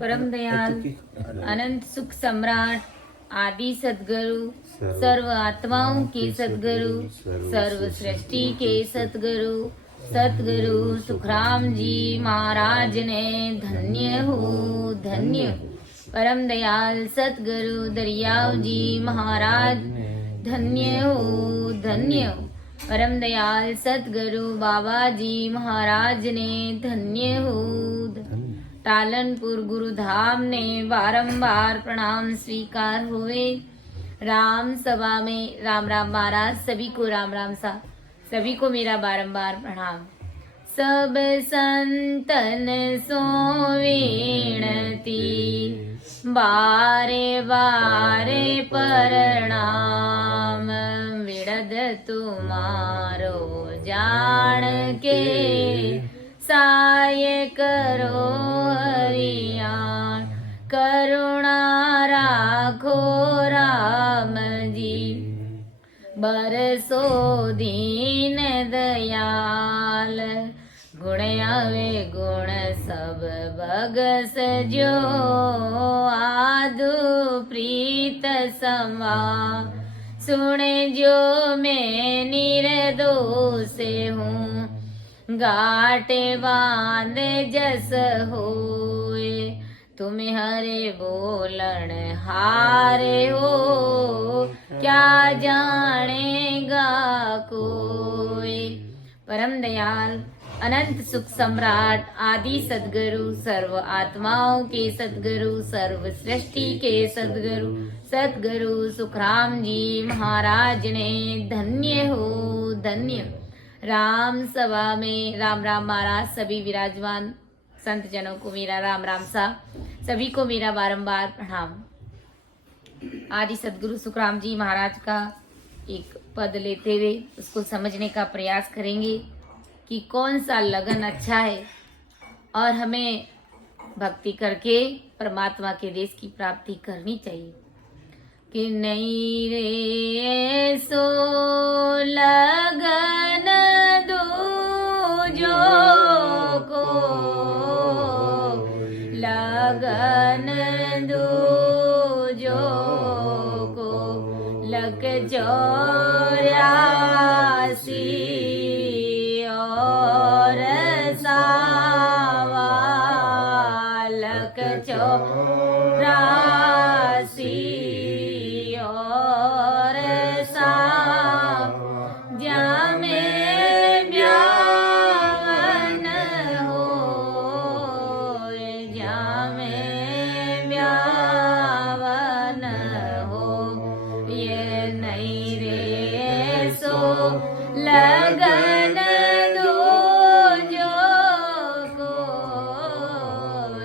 परम दयाल अनंत सुख सम्राट आदि सदगुरु सर्व आत्माओं के सदगुरु सर्व सृष्टि के सदगुरु सतगुरु सुखराम जी महाराज ने धन्य हो धन्य। परम दयाल सतगुरु दरियाव जी महाराज धन्य हो धन्य। परम दयाल सतगुरु बाबा जी महाराज ने धन्य हो। टालनपुर गुरुधाम ने बारंबार प्रणाम स्वीकार हुए। राम सभा में राम राम महाराज सभी को राम राम सा सभी को मेरा बारंबार प्रणाम। सब संतन सो विनती बारे बारे प्रणाम विड़द तुम्हारो जान के साय करो हरियाण करुणा राखो राम जी बरसो दीन दयाल गुण आवे गुण सब बगस जो आदु प्रीत समा सुने जो मैं निर्दोष हूँ गाटे बांध जस होए तुम हरे बोलन हारे हो क्या जानेगा कोई। परम दयाल अनंत सुख सम्राट आदि सदगुरु सर्व आत्माओं के सदगुरु सर्व सृष्टि के सदगुरु सतगुरु सुखराम जी महाराज ने धन्य हो धन्य। राम सभा में राम राम महाराज सभी विराजमान संत जनों को मेरा राम राम सा सभी को मेरा बारंबार प्रणाम। आदि सदगुरु सुखराम जी महाराज का एक पद लेते हुए उसको समझने का प्रयास करेंगे कि कौन सा लगन अच्छा है और हमें भक्ति करके परमात्मा के देश की प्राप्ति करनी चाहिए। कि नहीं रे सो लगन दूजो को लगन दूजो को लग 84 और सावा लग 84 और साव जामे ब्यावन हो जामे ब्यावन हो ये नहीं रे सो लगन दूजो को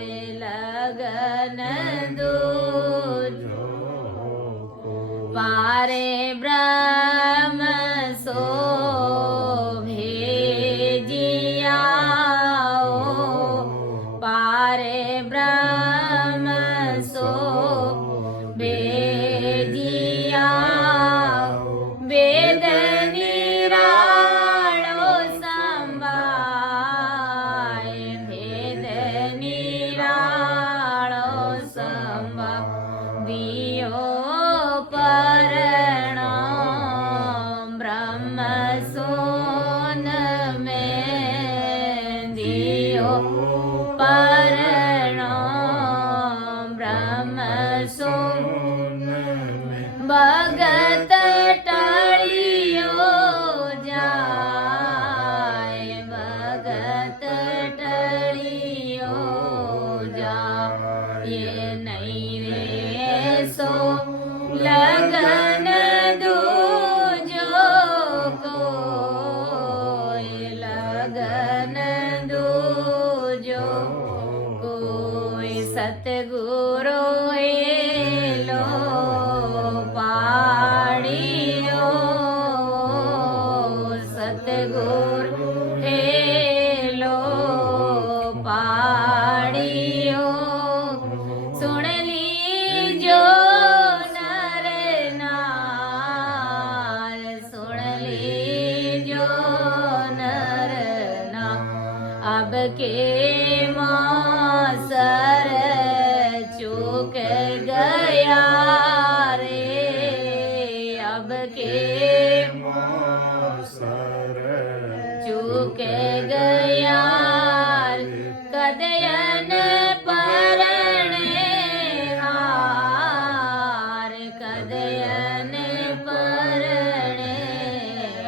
ये लगन दूजो पारे ब्रह्म सो भेजियाओ पारे ब्रह्म सो भेजियाओ वेद निरालो संभाय भेद निरालो संभाय दियो परिणाम ब्रह्म सोन में दियो परिणाम ब्रह्म सोन भगत टळियो जाय भगत टळियो जाय ये नहीं रे सो लगन दूजो को लगन दूजो कोई सतगुरु लो पाड़ियो सतगुरु लो पाड़ियो सुन लीजो नर नार सुन लीजो नर नार अब के मौसर चूक गया रे, अब के चूक गया कदयन परणे हार, कदयन परणे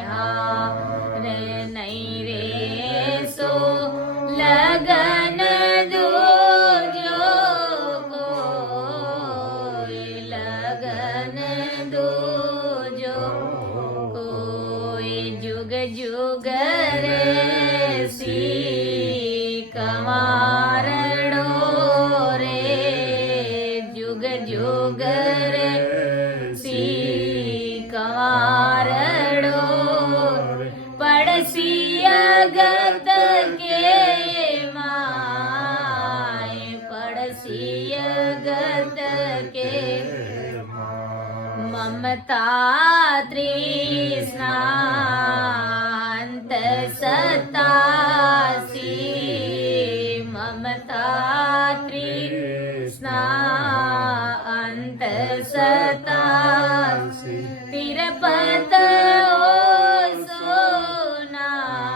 हार नहीं रे सो लगन दूजो कोई, लगन दूजो कोई जुग जुग रे सी कमारड़ो रे, जुग जुग रे सी कमारड़ो पड़सी अगत के माए, पड़सी अगत के ममता तृष्णा अंत सतासी, ममता तृष्णा अंत सतासी तिरपत ओ सोनाए,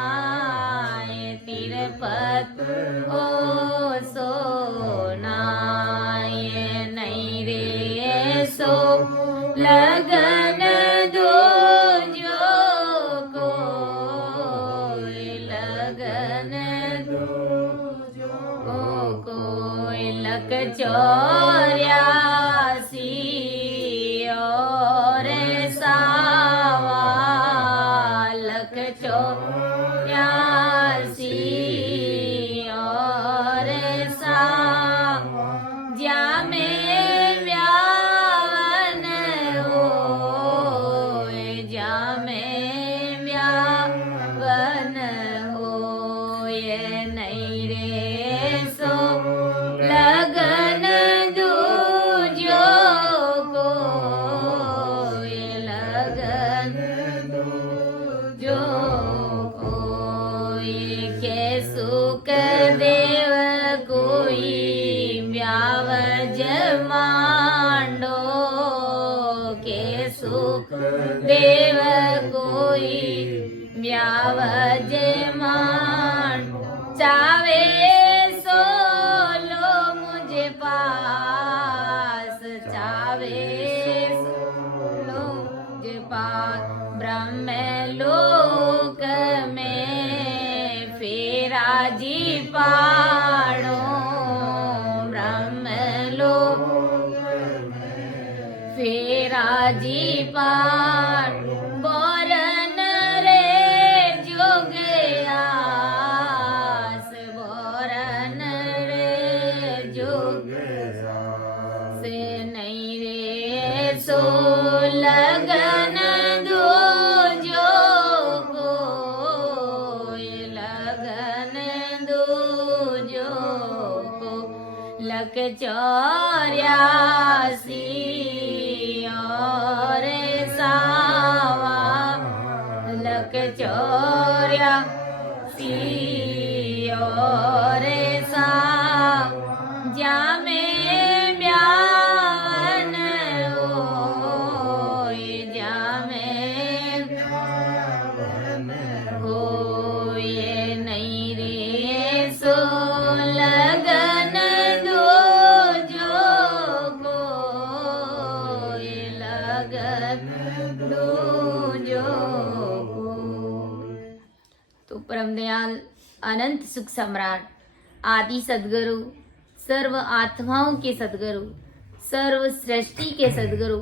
तिरपत ओ सोनाए नहीं रे सो लगन दूजो कोई, लगन दूजो कोई लक 84 और सावा, लक 84 और सावा जा में व्यावन होए, जा में व्यावन होए नहीं रे सो लगन दूजो कोई, लगन दूजो कोई के सुख देव कोई ब्यावज मांडो, के सुख देव कोई ब्यावज मांडो चावे सो लो मुझे पास, चावे सो लो मुझे पास ब्रह्म लोक में फेरा जी पाड़ो, ब्रह्म लोक में फेरा जी पाड़ो बोरन रे जोग आस, बोरन रे जोग से नहीं रे सो लगन दूजो कोई, लगन दूजो को लक 84 और सावा, लक 84 और सावा जा में ब्यावन होए, जा में ब्यावन होए नहीं रे सो लगन दूजो कोई, लगन दूजो कोई। तो परम दयाल अनंत सुख सम्राट आदि सदगुरु, सर्व आत्माओं के सदगुरु, सर्व सृष्टि के सदगुरु,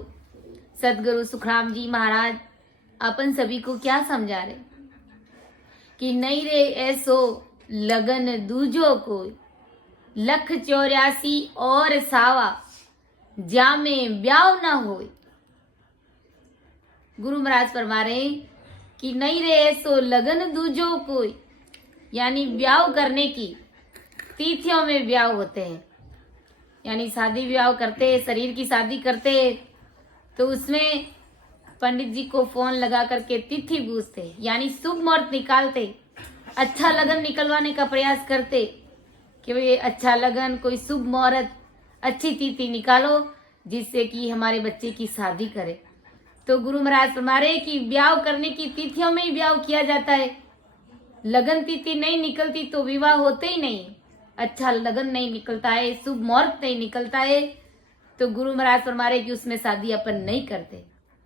सदगुरु सुखराम जी महाराज अपन सभी को क्या समझा रहे कि नहीं रे ऐसो लगन दूजो कोई, लख 84 और सावा जामे ब्याव न होए। गुरु महाराज फरमा रहे कि नहीं रे ऐसो लगन दूजो कोई, यानी ब्याह करने की तिथियों में ब्याह होते हैं, यानी शादी ब्याह करते हैं, शरीर की शादी करते हैं तो उसमें पंडित जी को फोन लगा करके तिथि पूछते, यानी शुभ मुहूर्त निकालते अच्छा लगन निकलवाने का प्रयास करते कि भाई अच्छा लगन, कोई शुभ मुहूर्त, अच्छी तिथि निकालो जिससे कि हमारे बच्चे की शादी करे। तो गुरु महाराज फरमा रहे कि ब्याह करने की तिथियों में ही ब्याह किया जाता है। लगन तिथि नहीं निकलती तो विवाह होते ही नहीं, अच्छा लगन नहीं निकलता है, शुभ मुहूर्त नहीं निकलता है, तो गुरु महाराज फरमा रहे कि उसमें शादी अपन नहीं करते।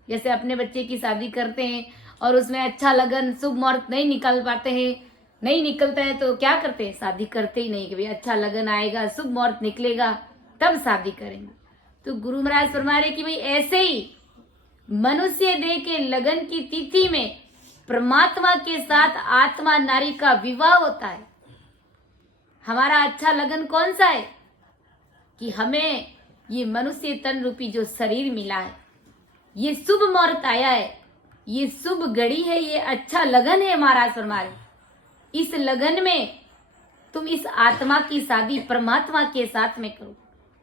जैसे अपने बच्चे की शादी करते हैं और उसमें अच्छा लगन शुभ मुहूर्त नहीं निकाल पाते हैं, नहीं निकलता है, तो क्या करते हैं? शादी करते ही नहीं कि भाई अच्छा लगन आएगा, शुभ मुहूर्त निकलेगा तब शादी करेंगे। तो गुरु महाराज फरमा रहे कि भाई ऐसे ही मनुष्य देह के लगन की तिथि में परमात्मा के साथ आत्मा नारी का विवाह होता है। हमारा अच्छा लगन कौन सा है? कि हमें ये मनुष्य तन रूपी जो शरीर मिला है, ये शुभ मुहूर्त आया है, ये शुभ घड़ी है, ये अच्छा लगन है। महाराज फरमा रहे इस लगन में तुम इस आत्मा की शादी परमात्मा के साथ में करो,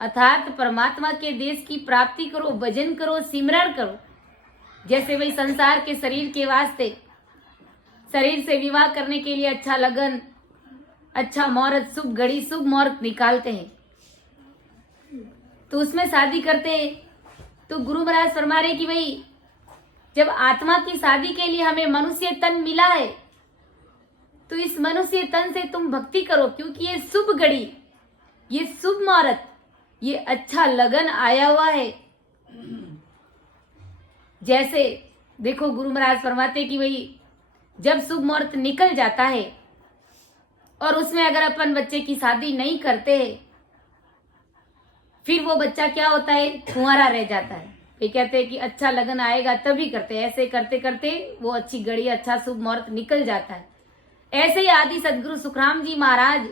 अर्थात परमात्मा के देश की प्राप्ति करो, भजन करो, सिमरण करो। जैसे वही संसार के शरीर के वास्ते शरीर से विवाह करने के लिए अच्छा लगन, अच्छा मुहूर्त, शुभ घड़ी, शुभ मुहूर्त निकालते हैं, तो उसमें शादी करते हैं। तो गुरु महाराज फरमा रहे कि भाई जब आत्मा की शादी के लिए हमें मनुष्य तन मिला है, तो इस मनुष्य तन से तुम भक्ति करो, क्योंकि ये शुभ घड़ी, ये शुभ मुहूर्त, ये अच्छा लगन आया हुआ है। जैसे देखो गुरु महाराज फरमाते कि भाई जब शुभ मुहूर्त निकल जाता है और उसमें अगर अपन बच्चे की शादी नहीं करते हैं, फिर वो बच्चा क्या होता है? कुंवारा रह जाता है। ये कहते हैं कि अच्छा लगन आएगा तभी करते हैं, ऐसे करते करते वो अच्छी घड़ी, अच्छा शुभ मुहूर्त निकल जाता है। ऐसे ही आदि सदगुरु सुखराम जी महाराज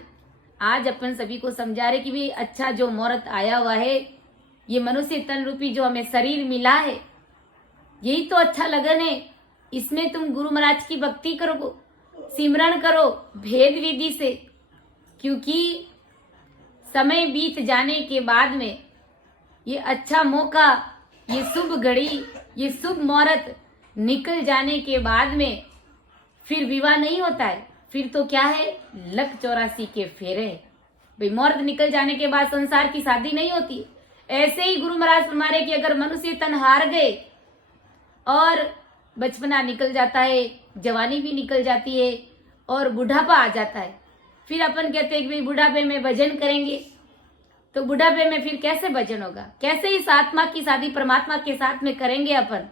आज अपन सभी को समझा रहे कि भाई अच्छा जो मुहूर्त आया हुआ है, ये मनुष्य तन रूपी जो हमें शरीर मिला है, यही तो अच्छा लगन है। इसमें तुम गुरु महाराज की भक्ति करो, सिमरण करो भेद विधि से, क्योंकि समय बीत जाने के बाद में ये अच्छा मौका, ये शुभ घड़ी, ये शुभ मुहूर्त निकल जाने के बाद में फिर विवाह नहीं होता है। फिर तो क्या है? लक 84 के फेरे। भाई मुहूर्त निकल जाने के बाद संसार की शादी नहीं होती। ऐसे ही गुरु महाराज फरमा रहे कि अगर मनुष्य तन हार गए और बचपना निकल जाता है, जवानी भी निकल जाती है और बुढ़ापा आ जाता है, फिर अपन कहते हैं कि भाई बुढ़ापे में भजन करेंगे, तो बुढ़ापे में फिर कैसे भजन होगा? कैसे इस आत्मा की शादी परमात्मा के साथ में करेंगे अपन?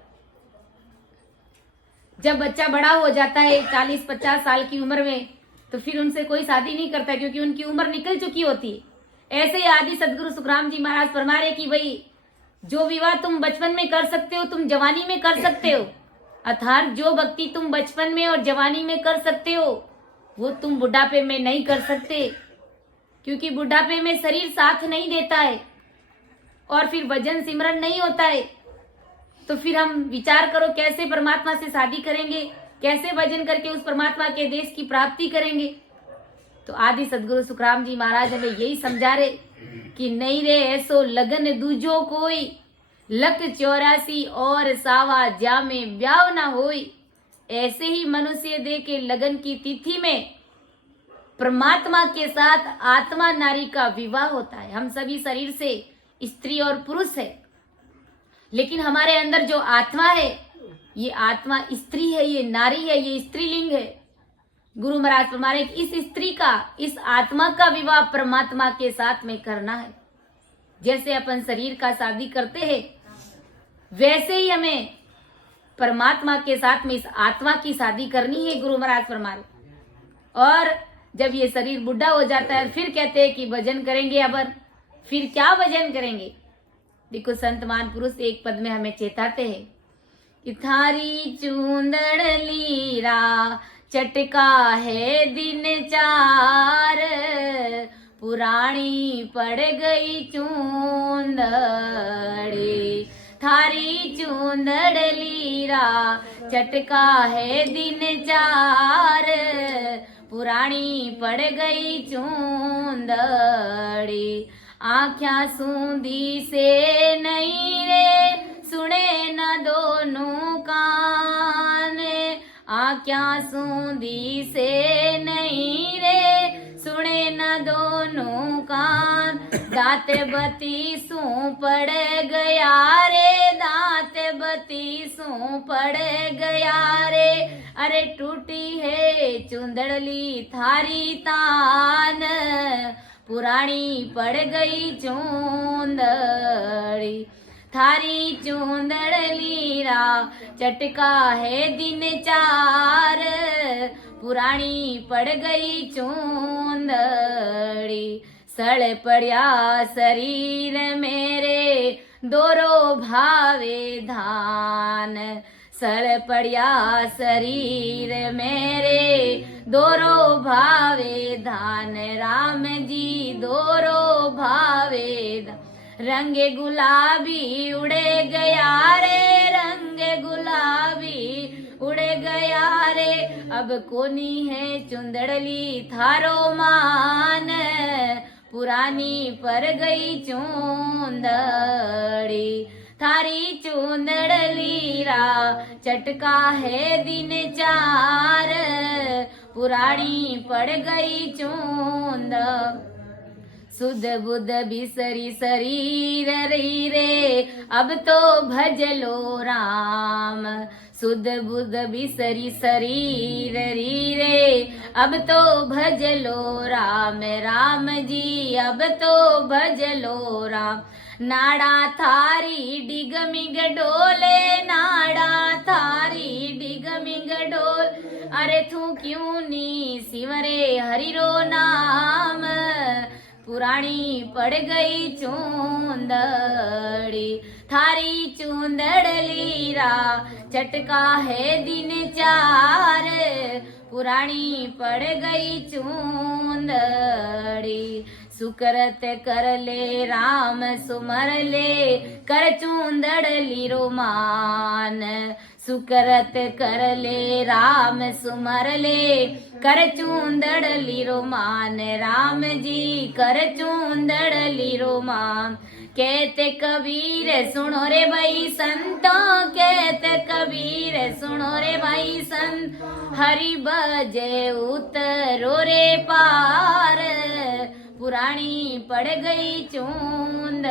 जब बच्चा बड़ा हो जाता है 40-50 साल की उम्र में, तो फिर उनसे कोई शादी नहीं करता, क्योंकि उनकी उम्र निकल चुकी होती है। ऐसे ही आदि सदगुरु सुखराम जी महाराज फरमा रहे कि भाई जो विवाह तुम बचपन में कर सकते हो, तुम जवानी में कर सकते हो, अर्थात जो भक्ति तुम बचपन में और जवानी में कर सकते हो, वो तुम बुढ़ापे में नहीं कर सकते, क्योंकि बुढ़ापे में शरीर साथ नहीं देता है और फिर भजन सिमरन नहीं होता है। तो फिर हम विचार करो कैसे परमात्मा से शादी करेंगे, कैसे भजन करके उस परमात्मा के देश की प्राप्ति करेंगे? तो आदि सदगुरु सुखराम जी महाराज हमें यही समझा रहे कि नहीं रे ऐसो लगन दूजो कोई, लक 84 और सावा जा में ब्याह ना होई। ऐसे ही मनुष्य देह के लगन की तिथि में परमात्मा के साथ आत्मा नारी का विवाह होता है। हम सभी शरीर से स्त्री और पुरुष है, लेकिन हमारे अंदर जो आत्मा है, ये आत्मा स्त्री है, ये नारी है, ये स्त्रीलिंग है। गुरु महाराज फरमा रहे कि इस स्त्री का, इस आत्मा का विवाह परमात्मा के साथ में करना है। जैसे अपन शरीर का शादी करते हैं, वैसे ही हमें परमात्मा के साथ में इस आत्मा की शादी करनी है, गुरु महाराज फरमा रहे। और जब ये शरीर बुढ़ा हो जाता है, फिर कहते हैं कि भजन करेंगे। अब फिर क्या भजन करेंगे? देखो संत मान पुरुष एक पद में हमें चेताते हैं कि थारी चूंदड़ लीरा चटका है दिन 4, पुरानी पड़ गई चूंदड़ी। थारी चूंदड़ लीरा चटका है दिन 4, पुरानी पड़ गई चूंदड़ी। आँख्या सूंधी से नहीं रे, सुने न दोनों कान, आख्या सूंदी से नहीं रे, सुने न दोनों कान। दांत बती सू पड़ गया रे, दांत बती सू पड़ गया रे। अरे टूटी है चुंदड़ली थारी तान, पुरानी पड़ गई चूंदड़ी। थारी चूंदड़ली रा चटका है दिन चार, पुरानी पड़ गई चूंदड़ी। सड़ पड़या शरीर मेरे, दोरो भावे धान। सड़ पड़या शरीर मेरे, दोरो भावे धान। राम जी दोरो भावे धान। रंग गुलाबी उड़े गया रे, रंग गुलाबी उड़े गया रे। अब कोनी है चुंदड़ली थारो मान, पुरानी पर गई चूंदड़ी। थारी चूंदड़ली रा चटका है दिन चार, पुरानी पड़ गई चूंद। सुध बुध बिसरी शरीर री रे, अब तो भज लो राम। सुध बुध बिसरी शरीर री रे, अब तो भज लो राम। राम जी अब तो भज लो राम। नाड़ा थारी डिग मिग डोले, नाड़ा थारी डिग मिग डोल। अरे तू क्यों नी सिमरे हरि रो नाम, पुरानी पड़ गई चूंदड़ी। थारी चूंदड़ली रा चटका है दिन चार, पुरानी पड़ गई चूंदड़ी। सुकरत कर ले राम सुमर ले, कर चूंदड़ली रोमान। सुकरत कर ले राम सुमर ले, कर चूंदड़ली रोमान। राम जी कर चूंदड़ली रोमान। कहते कबीर सुनो रे भाई संतों, कहते कबीर सुनो रे भाई संत। हरि बजे उतरो रे पार, पुरानी पड़ गई चूंदड़ी।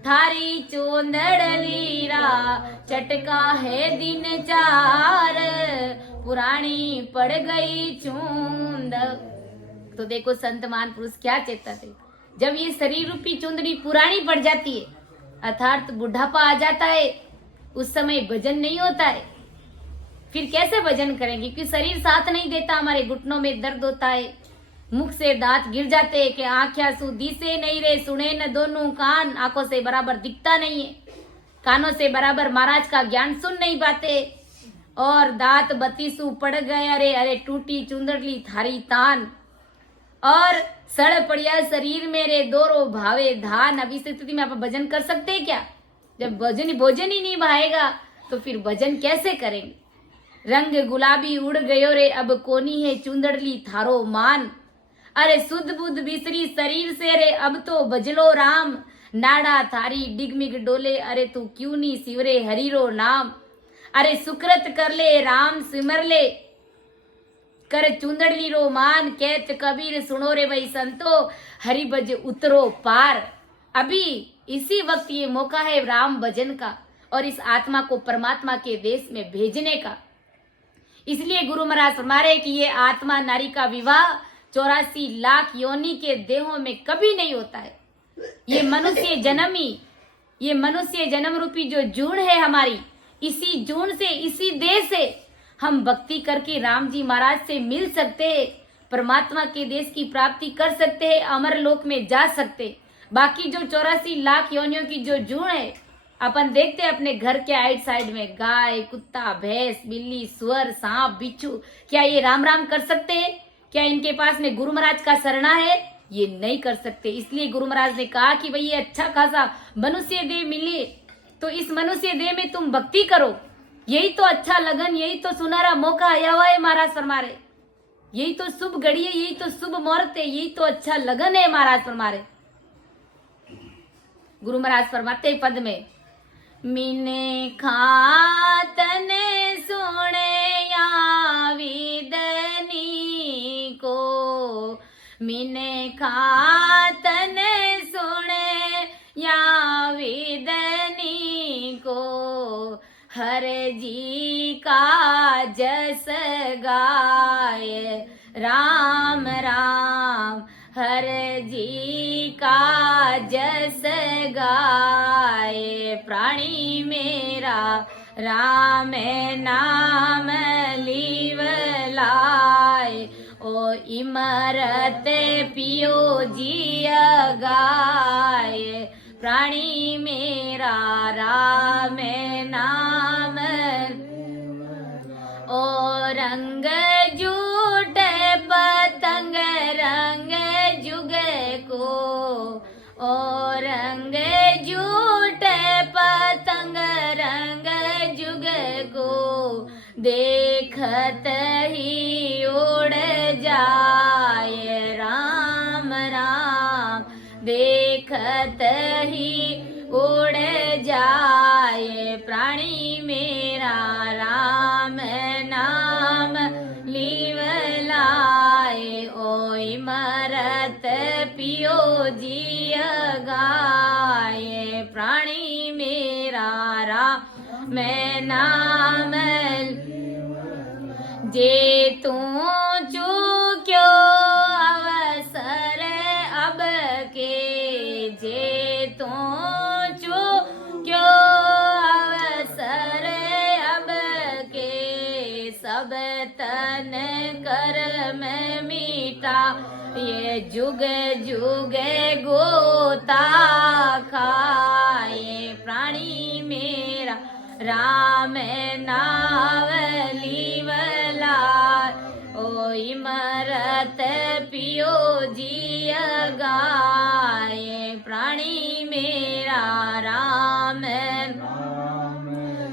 थारी चूंदड़ली रा चटका है दिन चार, पुरानी पड़ गई चूंद। तो देखो संत महापुरुष क्या चेता थे, जब ये शरीर रूपी चुंदड़ी पुरानी पड़ जाती है, अर्थात बुढ़ापा आ जाता है, उस समय भजन नहीं होता है। फिर कैसे भजन करेंगे, क्योंकि शरीर साथ नहीं देता, हमारे घुटनों में दर्द होता है, मुख से दांत गिर जाते हैं कि आँखें सूदी से नहीं रे, सुने न दोनों कान। आंखों से बराबर दिखता नहीं है, कानों से बराबर महाराज का ज्ञान सुन नहीं पाते। और दांत बत्तीसू पड़ गए रे, अरे टूटी चुंदड़ली थारी तान। और सड़ पड़िया शरीर मेरे, दोरो भावे धान। अब इस स्थिति में आप भजन कर सकते हैं क्या? जब भोजन ही नहीं भाएगा तो फिर भजन कैसे करेंगे? रंग गुलाबी उड़ गयो रे, अब कोनी है चुंदड़ली थारो मान। अरे सुध बुध बिसरी शरीर से रे, अब तो बजलो राम। नाड़ा थारी डिगमिग डोले, अरे तू क्यों नी सिवरे हरिरो नाम। अरे सुकृत कर ले राम सिमर ले, कर चुंदड़ली रो मान। कहत कबीर सुनो रे भाई संतो, हरि भज उतरो पार। अभी इसी वक्त ये मौका है राम भजन का और इस आत्मा को परमात्मा के देश में भेजने का। इसलिए गुरु महाराज फरमा रहे कि ये आत्मा नारी का विवाह 84 लाख योनि के देहों में कभी नहीं होता है। ये मनुष्य जन्म ही, ये मनुष्य जन्म रूपी जो जून है हमारी, इसी जून से, इसी देह से हम भक्ति करके राम जी महाराज से मिल सकते हैं, परमात्मा के देश की प्राप्ति कर सकते हैं, अमर लोक में जा सकते। बाकी जो 84 लाख योनियों की जो जून है, अपन देखते हैं अपने घर के आइट साइड में गाय, कुत्ता, भैंस, बिल्ली, सुअर, सांप, बिच्छू, क्या ये राम राम कर सकते हैं? क्या इनके पास में गुरु महाराज का शरणा है? ये नहीं कर सकते। इसलिए गुरु महाराज ने कहा कि भाई ये अच्छा खासा मनुष्य देह मिले तो इस मनुष्य देह में तुम भक्ति करो। यही तो अच्छा लगन, यही तो सुनहरा मौका आया हुआ है महाराज फरमा रहे। यही तो शुभ घड़ी है, यही तो शुभ मुहूर्त है, यही तो अच्छा लगन है महाराज फरमा रहे। गुरु महाराज फरमाते पद में, मिने खातन सुने मीने खातन सुने या वेदनी को, हर जी का जस गाए राम राम, हर जी का जस गाए। प्राणी मेरा राम नाम लीवलाए, ओ इमरत पियो जिय गाए। प्राणी मेरा राम नाम, ओ रंग जूट पतंग रंग जुग को, ओ रंग जूट पतंग रंग जुग को, देखत ही उड़ जाए राम राम, देखत ही उड़ जाए। प्राणी मेरा राम नाम लीवलाए, ओ इमरत पियो जिय गाए। प्राणी मेरा राम नाम, जे तू चूक्यो अवसर अब के, जे तू चूक्यो अवसर अब के, सब तन कर्म मीटा ये जुग जुग गोता खाए। प्राणी मेरा राम नाम लीवला, ओ इमरत पियो जिय गाए। प्राणी मेरा राम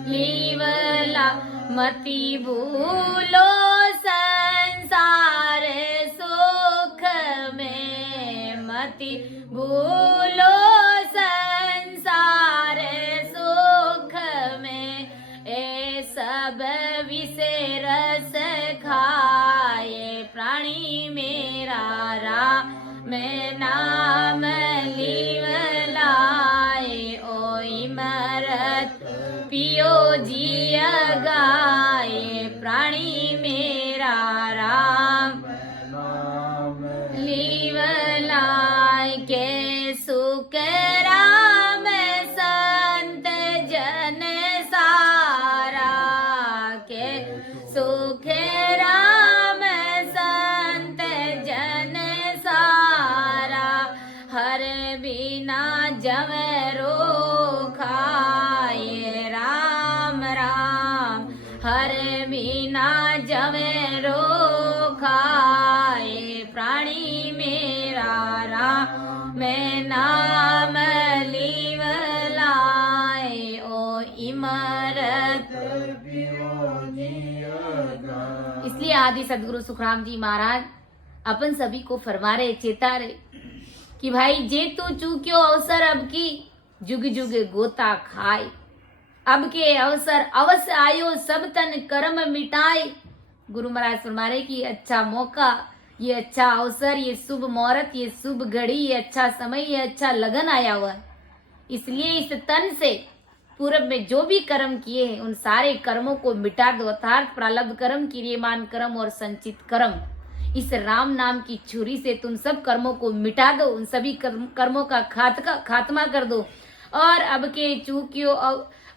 लीवला, मति भूलो संसार सुख में, मति भूलो संसार सुख में, ए सब विषय रस खाए। प्राणी मेरा राम नाम लीवलाए, ओ इमरत पियो जिय गाए। प्राणी मेरा राम लीवलाए, के सुख राम संत जन सारा, के सुख राम संत जन सारा, हर बिना जमरो खाए राम राम, हर बिना जमरो खाए। प्राणी मेरा राम नाम लीवलाए, ओ इमरत। इसलिए आदि सदगुरु सुखराम जी महाराज अपन सभी को फरमा रहे, चेता रहे कि भाई जे तू चूक्यो अवसर अब की, जुग जुग गोता खाए। अब के अवसर अवश्य आयो, सब तन कर्म मिटाए। गुरु महाराज फरमा रहे कि अच्छा मौका, ये अच्छा अवसर, ये शुभ मुहूर्त, ये शुभ घड़ी, ये अच्छा समय, ये अच्छा लगन आया हुआ है। इसलिए इस तन से पूर्व में जो भी कर्म किए हैं उन सारे कर्मों को मिटा दो, अर्थात प्रारब्ध कर्म, क्रियमान कर्म और संचित कर्म। इस राम नाम की छुरी से तुम सब कर्मों को मिटा दो, उन सभी कर्मों का खात्मा कर दो। और अब के चूकियो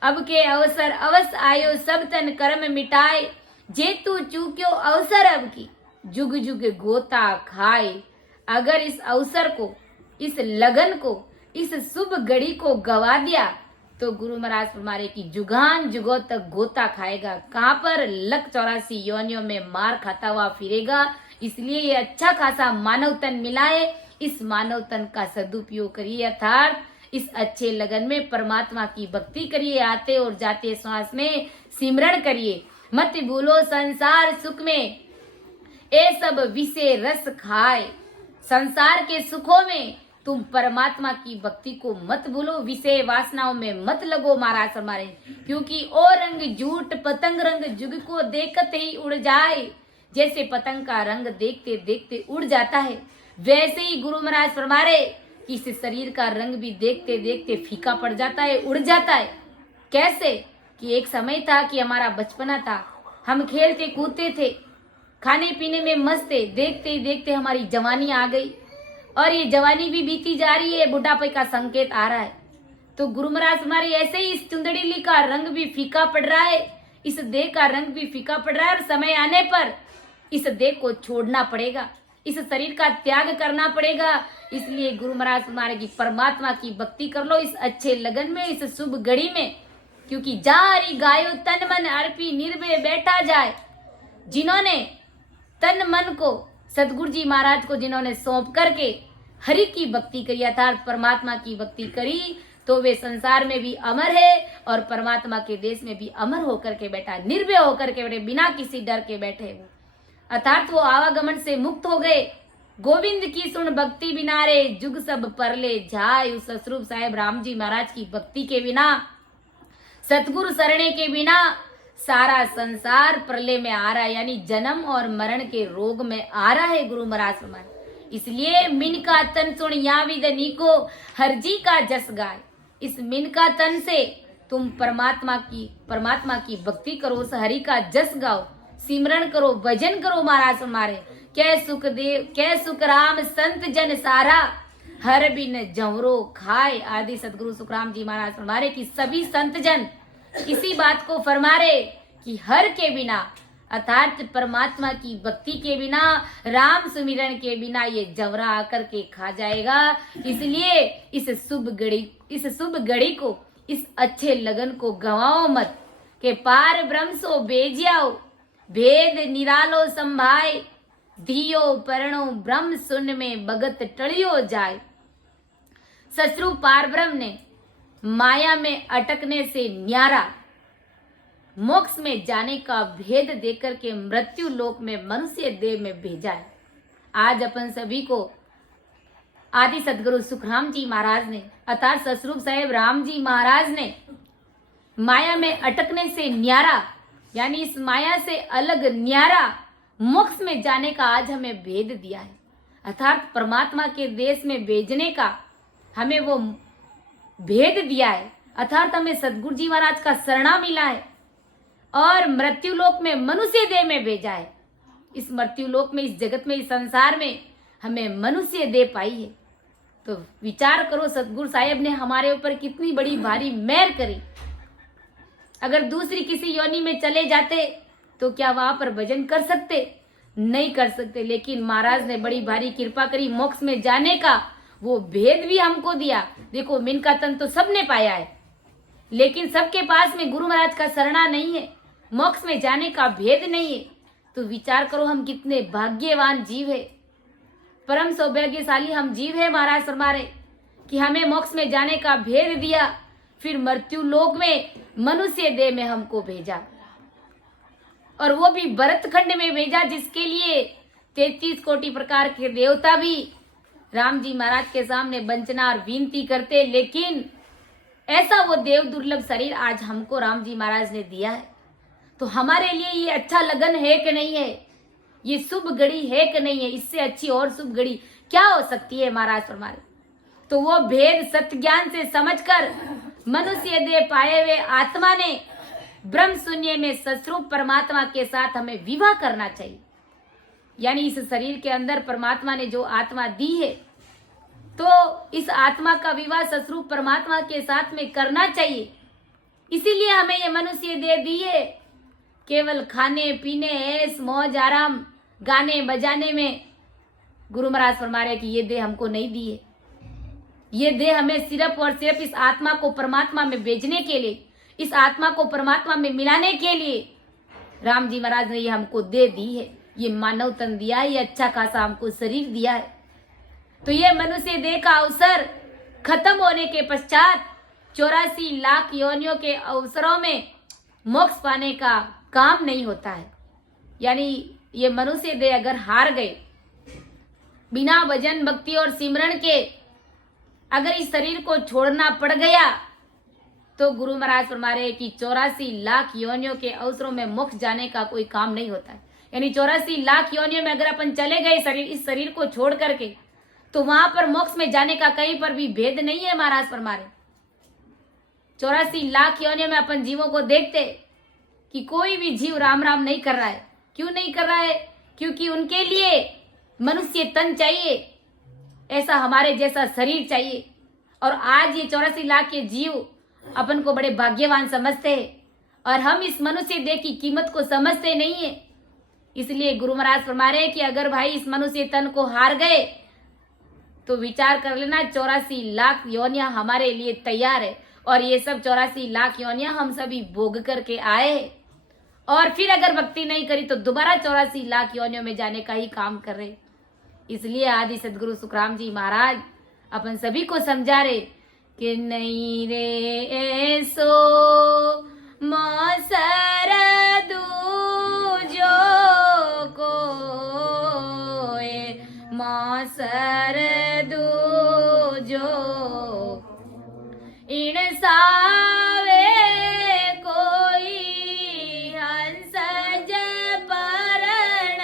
अब के अवसर अवश्य आयो, सब तन कर्म मिटाए। जे तू चूकियो अवसर अब की, जुग जुग गोता खाए। अगर इस अवसर को, इस लगन को, इस शुभ घड़ी को गवा दिया तो गुरु महाराज फरमा रहे कि जुगान जुगों तक गोता खाएगा। कहाँ पर? लख 84 योनियों में मार खाता हुआ फिरेगा। इसलिए ये अच्छा खासा मानव तन मिला है, इस मानव तन का सदुपयोग करिए, अर्थात इस अच्छे लगन में परमात्मा की भक्ति करिए, आते और जाते श्वास में सिमरण करिए। मत भूलो संसार सुख में, ए सब विषय रस खाए। संसार के सुखों में तुम परमात्मा की भक्ति को मत भूलो, विषय वासनाओं में मत लगो। महाराज फरमा रहे, क्योंकि ओ रंग झूठ पतंग रंग जुग को देखते ही उड़ जाए। जैसे पतंग का रंग देखते देखते उड़ जाता है, वैसे ही गुरु महाराज फरमा रहे कि इस शरीर का रंग भी देखते देखते फीका पड़ जाता है, उड़ जाता है। कैसे कि एक समय था कि हमारा बचपना था, हम खेलते कूदते थे, खाने पीने में मस्त थे, देखते ही देखते हमारी जवानी आ गई और ये जवानी भी बीती जा रही है, बुढ़ापे का संकेत आ रहा है। तो गुरु महाराज हमारे ऐसे ही इस चुंदड़ीली का रंग भी फीका पड़ रहा है, इस देह का रंग भी फीका पड़ रहा है और समय आने पर इस देह को छोड़ना पड़ेगा, इस शरीर का त्याग करना पड़ेगा। इसलिए गुरु महाराज हमारे की परमात्मा की भक्ति कर लो इस अच्छे लगन में, इस शुभ घड़ी में, क्योंकि जारी गायो तन मन अर्पी निर्भय बैठा जाए। जिन्होंने तन मन को सदगुरु जी महाराज को जिन्होंने सौंप करके हरि की भक्ति करी, अर्थात परमात्मा की भक्ति करी, तो वे संसार में भी अमर है और परमात्मा के देश में भी अमर होकर के बैठा, निर्भय होकर के बैठे, बिना किसी डर के बैठे वो, अर्थात वो आवागमन से मुक्त हो गए। गोविंद की सुन भक्ति बिना रे जुग सब परले जाय। उस ससरूप साहेब राम जी महाराज की भक्ति के बिना, सतगुरु शरणे के बिना सारा संसार प्रलय में आ रहा है, यानी जन्म और मरण के रोग में आ रहा है गुरु महाराज हमारे। इसलिए मिन का तन सुन या विदनी को हर जी का जस गाय। इस मिन का तन से तुम परमात्मा की भक्ति करो, उस हरि का जस गाओ, सिमरण करो, भजन करो महाराज हमारे। कै सुख राम संत जन सारा, हर बिन जवरो खाए। आदि सदगुरु सुखराम जी महाराज फरमारे कि सभी संत जन इसी बात को फरमा रहे कि हर के बिना, अर्थात परमात्मा की भक्ति के बिना, राम सुमिरन के बिना ये जवरा आकर के खा जाएगा। इसलिए इस शुभ घड़ी को, इस अच्छे लगन को गवाओ मत के पार ब्रह्म सो बेजियाओ, भेद निरालो संभाय, धियो परणो ब्रह्म सुन में भगत टलियो जाए। ससरु पार ब्रह्म ने माया में अटकने से न्यारा मोक्ष में जाने का भेद देकर के मृत्यु लोक में मनुष्य देह में भेजा है। आज अपन सभी को आदि सदगुरु सुखराम जी महाराज ने, अर्थात ससरूप साहेब राम जी महाराज ने माया में अटकने से न्यारा, यानी इस माया से अलग न्यारा मोक्ष में जाने का आज हमें भेद दिया है, अर्थात परमात्मा के देश में भेजने का हमें वो भेद दिया है। अर्थात हमें सदगुरु जी महाराज का शरणा मिला है और मृत्यु लोक में मनुष्य देह में भेजा है। इस मृत्यु लोक में, इस जगत में, इस संसार में हमें मनुष्य देह पाई है। तो विचार करो सदगुरु साहेब ने हमारे ऊपर कितनी बड़ी भारी मेहर करी। अगर दूसरी किसी योनि में चले जाते तो क्या वहां पर भजन कर सकते? नहीं कर सकते। लेकिन महाराज ने बड़ी भारी कृपा करी, मोक्ष में जाने का वो भेद भी हमको दिया। देखो, मिन का तन तो सबने पाया है, लेकिन सबके पास में गुरु महाराज का शरणा नहीं है, मोक्ष में जाने का भेद नहीं है। तो विचार करो हम कितने भाग्यवान जीव है, परम सौभाग्यशाली हम जीव है महाराज फरमारे कि हमें मोक्ष में जाने का भेद दिया, फिर मृत्यु लोक में मनुष्य देह में हमको भेजा, और वो भी भरत खंड में भेजा, जिसके लिए 33 कोटि प्रकार के देवता भी राम जी महाराज के सामने वंचना और विनती करते। लेकिन ऐसा वो देव दुर्लभ शरीर आज हमको राम जी महाराज ने दिया है। तो हमारे लिए ये अच्छा लगन है कि नहीं है? ये शुभ घड़ी है कि नहीं है? इससे अच्छी और शुभ घड़ी क्या हो सकती है महाराज फरमाए? तो वो भेद सत्य ज्ञान से समझकर मनुष्य देह पाए हुए आत्मा ने ब्रह्म शून्य में सस्वरूप परमात्मा के साथ हमें विवाह करना चाहिए। यानी इस शरीर के अंदर परमात्मा ने जो आत्मा दी है, तो इस आत्मा का विवाह सस्वरूप परमात्मा के साथ में करना चाहिए। इसीलिए हमें ये मनुष्य देह दी है। केवल खाने पीने, ऐश मौज आराम, गाने बजाने में गुरु महाराज फरमा रहे कि ये देह हमको नहीं दी है। ये देह हमें सिर्फ और सिर्फ इस आत्मा को परमात्मा में भेजने के लिए, इस आत्मा को परमात्मा में मिलाने के लिए राम जी महाराज ने ये हमको दे दी है। ये मानव तन दिया है, ये अच्छा खासा हमको शरीर दिया है। तो ये मनुष्य देह का अवसर खत्म होने के पश्चात 84 लाख योनियों के अवसरों में मोक्ष पाने का काम नहीं होता है। यानी ये मनुष्य देह अगर हार गए, बिना भजन भक्ति और सिमरण के अगर इस शरीर को छोड़ना पड़ गया, तो गुरु महाराज फरमा रहे कि 84 लाख योनियों के अवसरों में मोक्ष जाने का कोई काम नहीं होता है। यानी 84 लाख योनियों में अगर अपन चले गए शरीर, इस शरीर को छोड़ करके, तो वहां पर मोक्ष में जाने का कहीं पर भी भेद नहीं है। महाराज फरमा रहे 84 लाख योनियों में अपन जीवों को देखते कि कोई भी जीव राम राम नहीं कर रहा है। क्यों नहीं कर रहा है? क्योंकि उनके लिए मनुष्य तन चाहिए, ऐसा हमारे जैसा शरीर चाहिए। और आज ये 84 लाख के जीव अपन को बड़े भाग्यवान समझते हैं और हम इस मनुष्य देह की कीमत को समझते नहीं है। इसलिए गुरु महाराज फरमा रहे हैं कि अगर भाई इस मनुष्य तन को हार गए तो विचार कर लेना 84 लाख योनियां हमारे लिए तैयार है। और ये सब 84 लाख योनियां हम सभी भोग करके आए हैं। और फिर अगर भक्ति नहीं करी तो दोबारा 84 लाख योनियों में जाने का ही काम कर रहे। इसलिए आदि सदगुरु सुखराम जी महाराज अपन सभी को समझा रहे कि नहीं रे सो मौसर दूजो को मौसर दूजो इन सावे कोई हंसज परण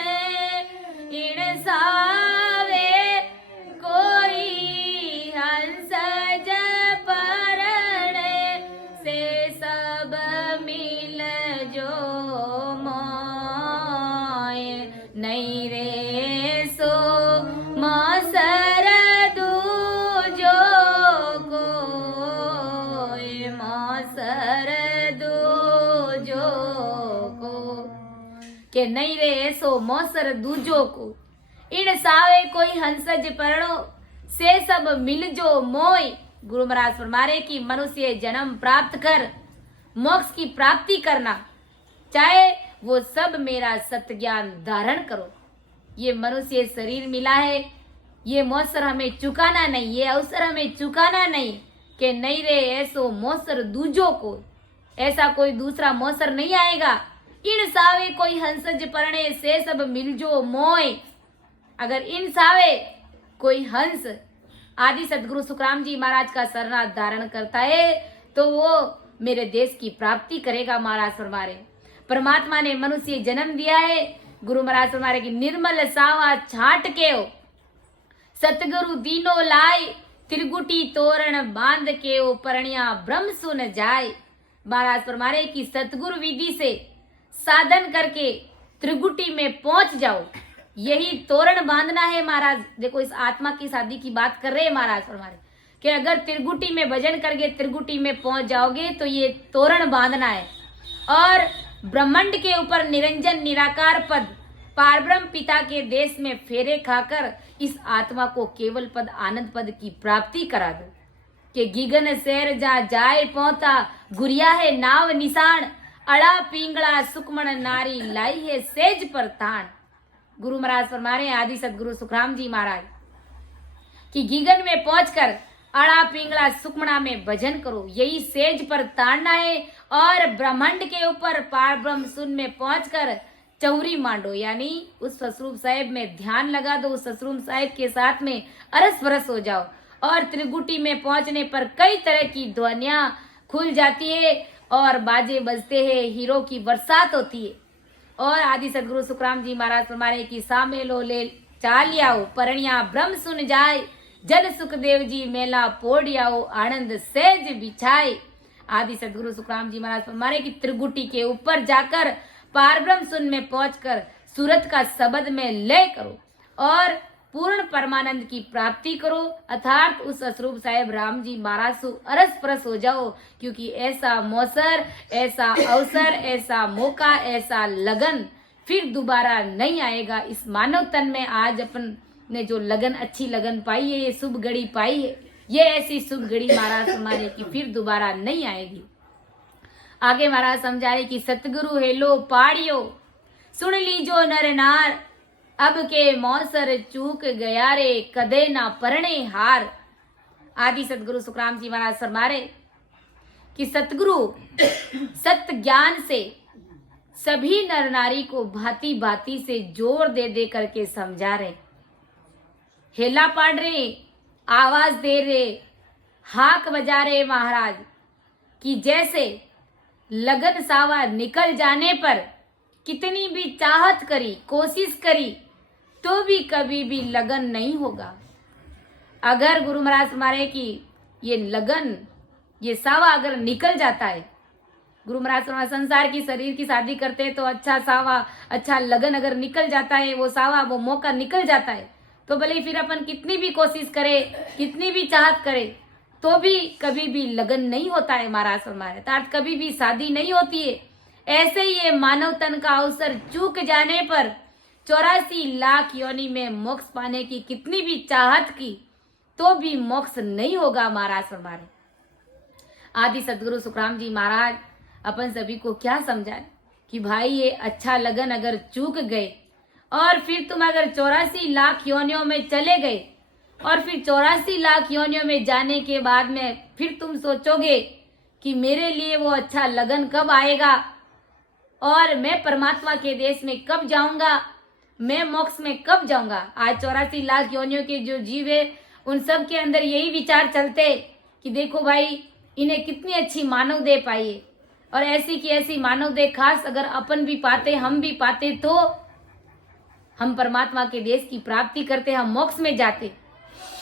इन सावे कोई हंसज परण से सब मिल जो मोय नहीं रे सो मौसर दूजो को मौसर दूजो को के नहीं रे ऐसो मौसर दूजो को इन सावे कोई हंसज परणो से सब मिल जो मोय। गुरु महाराज फरमा रहे कि मनुष्य जन्म प्राप्त कर मोक्ष की प्राप्ति करना चाहे वो सब मेरा सत्य ज्ञान धारण करो। ये मनुष्य शरीर मिला है, ये मौसर हमें चुकाना नहीं, ये अवसर हमें चुकाना नहीं कि नहीं रे ऐसो मौसर दूजो को, ऐसा कोई दूसरा मौसर नहीं आएगा। इन सावे कोई हंसज परणे से सब मिलजो मोय। अगर इन सावे कोई हंस आदि सदगुरु सुखराम जी महाराज का शरणार्थ धारण करता है तो वो मेरे देश की प्राप्ति करेगा। महाराज फरमा रहे परमात्मा ने मनुष्य जन्म दिया है। गुरु महाराज फरमा रहे कि निर्मल सावा छाट के हो सतगुरु दीनो लाए त्रिगुटी तोरण बांध के ओ परणिया ब्रह्म सुन जाए। महाराज फरमा रहे कि सतगुरु विधि से साधन करके त्रिगुटी में पहुंच जाओ, यही तोरण बांधना है। महाराज देखो इस आत्मा की शादी की बात कर रहे हैं महाराज फरमा रहे कि अगर त्रिगुटी में भजन करके त्रिगुटी में पहुंच जाओगे तो ये तोरण बांधना है। और ब्रह्मांड के ऊपर निरंजन निराकार पद पारब्रह्म पिता के देश में फेरे खाकर इस आत्मा को केवल पद आनंद पद की प्राप्ति करा दो कि गिगन शहर जा जाए पहुंचा गुरिया है नाव निशान अड़ा पिंगला सुकमण नारी लाई है सेज पर तान। गुरु महाराज फरमा रहे आदि सदगुरु सुखराम जी महाराज कि गिगन में पहुंचकर अड़ा पिंगला सुकमणा में भजन करो, यही सेज पर ताड़ना है। और ब्रह्मांड के ऊपर पार ब्रह्म सुन में पहुंचकर चौरी मांडो, यानी उस ससरूप साहेब में ध्यान लगा दो, उस ससरूप साहेब के साथ में अरस भरस हो जाओ। और त्रिगुटी में पहुंचने पर कई तरह की ध्वनियां खुल जाती है और बाजे बजते हैं, हीरो की बरसात होती है। और आदि सदगुरु सुखराम जी महाराज फरमाए कि सामे लो ले चालियाओ परणिया ब्रह्म सुन जाए जन सुखदेव जी मेला पोड़ियाओ आनंद सेज बिछाए। आदि सदगुरु सुखराम जी महाराज फरमाए कि त्रिगुटी के ऊपर जाकर पारब्रह्म सुन में पहुंचकर सूरत का शब्द में लय करो और पूर्ण परमानंद की प्राप्ति करो, अर्थात उस असरूप साहेब राम जी महाराज सु अरस परस हो जाओ। क्योंकि ऐसा मौसर, ऐसा अवसर, ऐसा मौका, ऐसा लगन फिर दोबारा नहीं आएगा। इस मानव तन में आज अपन ने जो लगन, अच्छी लगन पाई है, ये शुभ घड़ी पाई है, ये ऐसी शुभ घड़ी महाराज हमारे की फिर दोबारा नहीं आएगी। आगे महाराज समझा रहे कि सतगुरु हेलो पाड़ियो सुन लीजो नर नार अब के मौसर चूक गया रे कदे ना परणे हार। आदि सतगुरु सुखराम जी महाराज फरमा रहे कि सतगुरु सत्य ज्ञान से सभी नर नारी को भांति भांति से जोर दे दे करके समझा रहे, हेला पाड़ रहे, आवाज दे रहे, हाक बजा रहे महाराज कि जैसे लगन सावा निकल जाने पर कितनी भी चाहत करी, कोशिश करी तो भी कभी भी लगन नहीं होगा। अगर गुरु महाराज फरमाए कि ये लगन, ये सावा अगर निकल जाता है, गुरु महाराज फरमाए संसार की शरीर की शादी करते हैं तो अच्छा सावा, अच्छा लगन अगर निकल जाता है, वो सावा, वो मौका निकल जाता है, तो भले फिर अपन कितनी भी कोशिश करे, कितनी भी चाहत करे, तो भी कभी भी लगन नहीं होता है महाराज फरमाए, अर्थात कभी भी शादी नहीं होती है। ऐसे ही ये मानव तन का अवसर चूक जाने पर 84 लाख योनि में मोक्ष पाने की कितनी भी चाहत की तो भी मोक्ष नहीं होगा महाराज फरमाए। आदि सदगुरु सुखराम जी महाराज अपन सभी को क्या समझाए कि भाई ये अच्छा लगन अगर चूक गए और फिर तुम अगर 84 लाख योनियों में चले गए और फिर 84 लाख योनियों में जाने के बाद में फिर तुम सोचोगे कि मेरे लिए वो अच्छा लगन कब आएगा और मैं परमात्मा के देश में कब जाऊंगा, मैं मोक्ष में कब जाऊंगा। आज 84 लाख योनियों के जो जीव है उन सब के अंदर यही विचार चलते कि देखो भाई इन्हें कितनी अच्छी मानव देह पाई है और ऐसी की ऐसी मानव देह खास अगर अपन भी पाते, हम भी पाते तो हम परमात्मा के देश की प्राप्ति करते, हम मोक्ष में जाते।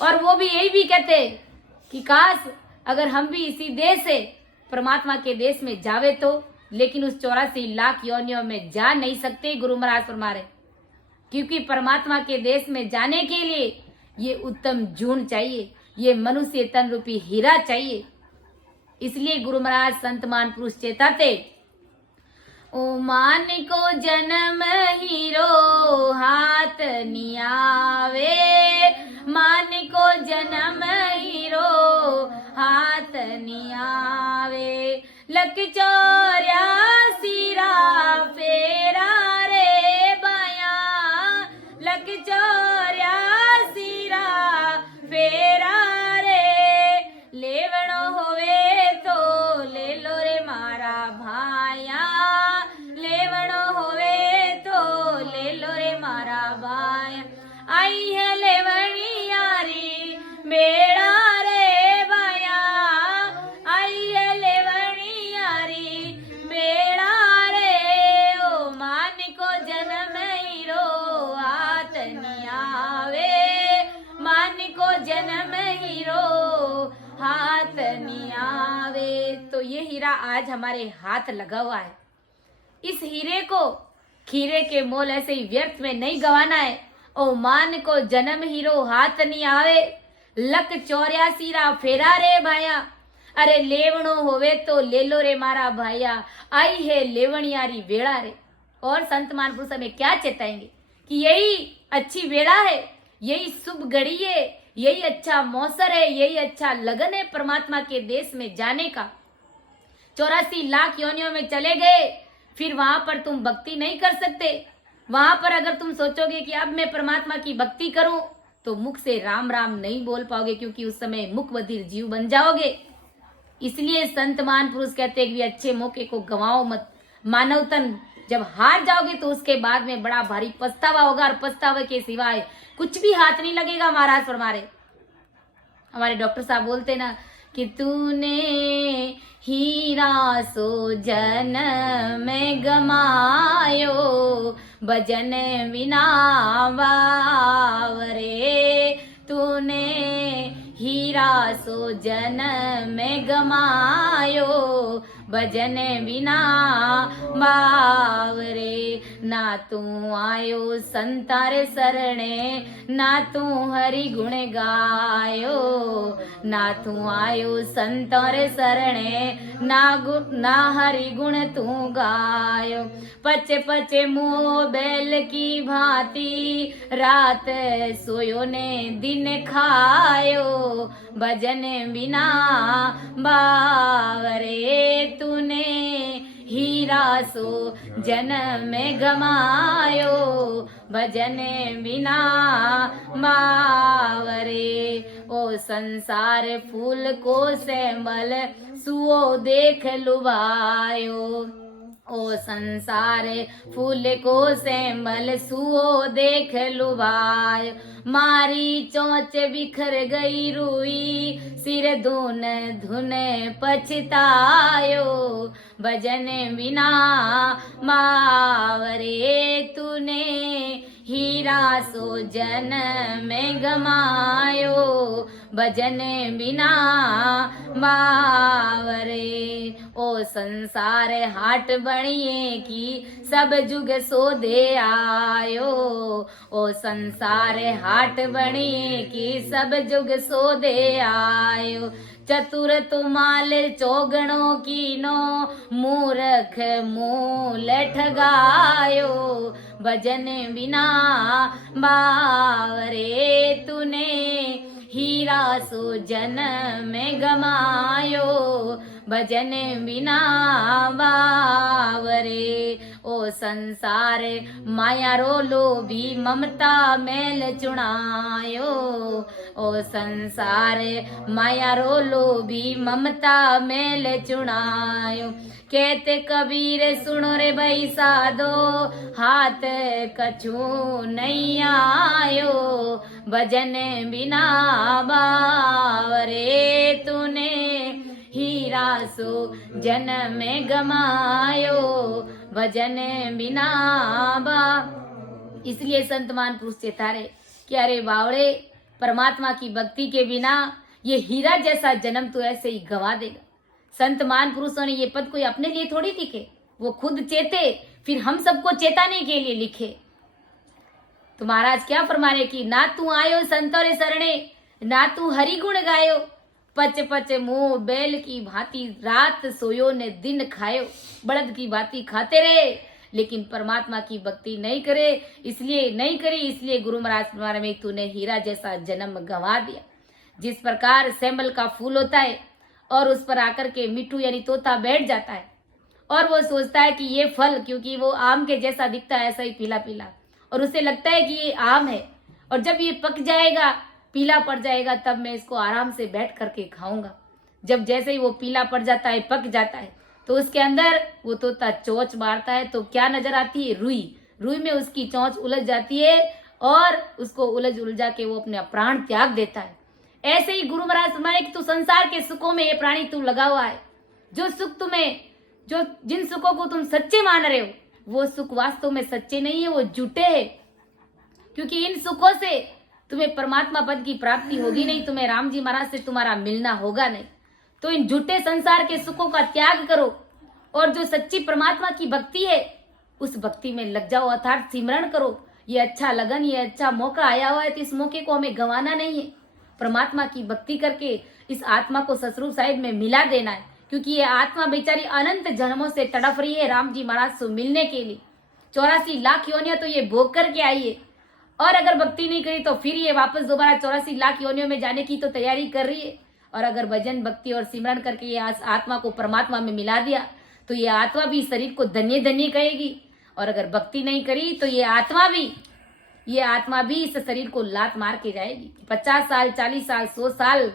और वो भी यही भी कहते कि काश अगर हम भी इसी देश से परमात्मा के देश में जावे तो, लेकिन उस 84 लाख योनियों में जा नहीं सकते गुरु महाराज फरमा रहे, क्योंकि परमात्मा के देश में जाने के लिए ये उत्तम जून चाहिए, ये मनुष्य तन रूपी हीरा चाहिए। इसलिए गुरु महाराज संत मान पुरुष चेताते, ओ मान को जन्म हीरो हाथ नियावे, मान को जन्म हीरो हाथ नियावे, लक 84 रा फेरा रे बाया, लक 84 रा फेरा रे, लेवणो होवे तो ले लो रे मारा भाया, लेवणो होवे तो ले लो रे मारा भाया, आई है लेवणी यारी बेड़ा रे भाया, आई है लेवणी यारी बेड़ा रे, ओ मान को जन्म हीरो हाथ नियावे, मान को जन्म हीरो हाथ नियावे। तो ये हीरा आज हमारे हाथ लगा हुआ है, इस हीरे को खीरे के मोल ऐसे ही व्यर्थ में नहीं गवाना है। ओ मान को जन्म हीरो हाथ नहीं आवे, लक 84 रा फेरा रे भाया, अरे लेवणो होवे तो ले लो रे मारा भाया, आई है लेवणियारी वेड़ा रे। और संत महापुरुष हमें क्या चेताएंगे कि यही अच्छी वेड़ा है, यही शुभ घड़ी है, यही अच्छा मौसर है, यही अच्छा लगन है परमात्मा के देश में जाने का। 84 लाख योनियों में चले गए, फिर वहां पर तुम भक्ति नहीं कर सकते। वहां पर अगर तुम सोचोगे कि अब मैं परमात्मा की भक्ति करूं तो मुख से राम राम नहीं बोल पाओगे, क्योंकि उस समय मुख बधिर जीव बन जाओगे। इसलिए संत महान पुरुष कहते हैं कि अच्छे मौके को गवाओ मत। मानव तन जब हार जाओगे तो उसके बाद में बड़ा भारी पछतावा होगा, और पछतावे के सिवाय कुछ भी हाथ नहीं लगेगा। महाराज फरमा रहे, हमारे डॉक्टर साहब बोलते ना कि तूने हीरा सो जन में गमायो, भजन बिना वावरे, तूने हीरा सो जन में गमायो, भजन बिना बावरे। ना तू आयो संतार सरणे, ना तू हरि गुण गायो, ना तू आयो संतार सरणे, ना हरि गुण तू गायो। पचे पचे मुँह बैल की भांति, रात सोयो ने दिन खायो, भजन बिना बावरे, तूने हीरा सो जन्म में गमायो, भजन बिना बावरे। ओ संसार फूल को सेमल, सुओ देख लुभायो, ओ संसार फूल को सेमल, सुओ देख लुभायो। मारी चोंच बिखर गई रुई, सिर धुन धुन पछतायो, भजन बिना मावरे, तूने हीरा सो जन्म में गमायो, भजन बिना बावरे। ओ संसार हाट बणिए की, सब जुग सो दे आयो। ओ संसार हाट बणिए की, सब जुग सो दे आयो। चतुर तुमाल चौगणों की नो, मूर्ख मूल ठगायो। भजन बिना बावरे, तूने हीरा सो जन्म में गमायो, भजन बिना बावरे। ओ संसार माया रो लोभी, ममता मेल चुनायो। ओ संसार माया रो लोभी, ममता मेल चुनायो। कहते कबीर सुनो रे भाई साधो, हाथ कछु नहीं आयो। भजन बिना बावरे, तूने हीरा सो जन्म में गमायो, भजन बिना बा। इसलिए संत महापुरुष चेता रहे कि अरे बावड़े, परमात्मा की भक्ति के बिना ये हीरा जैसा जन्म तो ऐसे ही गवा देगा। संत महापुरुषों ने ये पद कोई अपने लिए थोड़ी लिखे, वो खुद चेते, फिर हम सबको चेताने के लिए लिखे। तो महाराज क्या फरमा रहे कि ना तू आयो संतों शरणे, ना तू हरि गुण गायो। पच पच मुंह बैल की भांति, रात सोयो ने दिन खायो। बड़द की भांति खाते रहे, लेकिन परमात्मा की भक्ति नहीं करे, इसलिए नहीं करी, इसलिए गुरु महाराज फरमा रहे में तूने हीरा जैसा जन्म गंवा दिया। जिस प्रकार सैंबल का फूल होता है और उस पर आकर के मिट्टू यानी तोता बैठ जाता है और वो सोचता है कि ये फल, क्योंकि वो आम के जैसा दिखता है ऐसा ही पीला पीला, और उसे लगता है कि ये आम है, और जब ये पक जाएगा, पीला पड़ जाएगा, तब मैं इसको आराम से बैठ करके खाऊंगा। जब जैसे ही वो पीला पड़ जाता है, पक जाता है, तो उसके अंदर वो तोता चोंच मारता है, तो क्या नजर आती है? रुई। रुई में उसकी चोंच उलझ जाती है और उसको उलझा के वो अपने प्राण त्याग देता है। ऐसे ही गुरु महाराज फरमाए कि तू संसार के सुखों में ये प्राणी तू लगा हुआ है। जो सुख तुम्हें, जो जिन सुखों को तुम सच्चे मान रहे हो, वो सुख वास्तव में सच्चे नहीं है, वो झूठे है। क्योंकि इन सुखों से तुम्हें परमात्मा पद की प्राप्ति होगी नहीं, तुम्हें राम जी महाराज से तुम्हारा मिलना होगा नहीं। तो इन झूठे संसार के सुखों का त्याग करो और जो सच्ची परमात्मा की भक्ति है उस भक्ति में लग जाओ, अर्थात सिमरण करो। ये अच्छा लगन, ये अच्छा मौका आया हुआ है, तो इस मौके को हमें गंवाना नहीं है। परमात्मा की भक्ति करके इस आत्मा को ससुर साहिब में मिला देना है, क्योंकि ये आत्मा बेचारी अनंत जन्मों से तड़प रही है राम जी महाराज से मिलने के लिए। 84 लाख योनियां तो ये भोग करके आई है, और अगर भक्ति नहीं करी तो फिर ये वापस दोबारा 84 लाख योनियों में जाने की तो तैयारी कर रही है। और अगर भजन भक्ति और सिमरण करके ये आत्मा को परमात्मा में मिला दिया तो ये आत्मा भी शरीर को धन्य धन्य कहेगी, और अगर भक्ति नहीं करी तो ये आत्मा भी इस शरीर को लात मार के जाएगी। 50 साल 40 साल 100 साल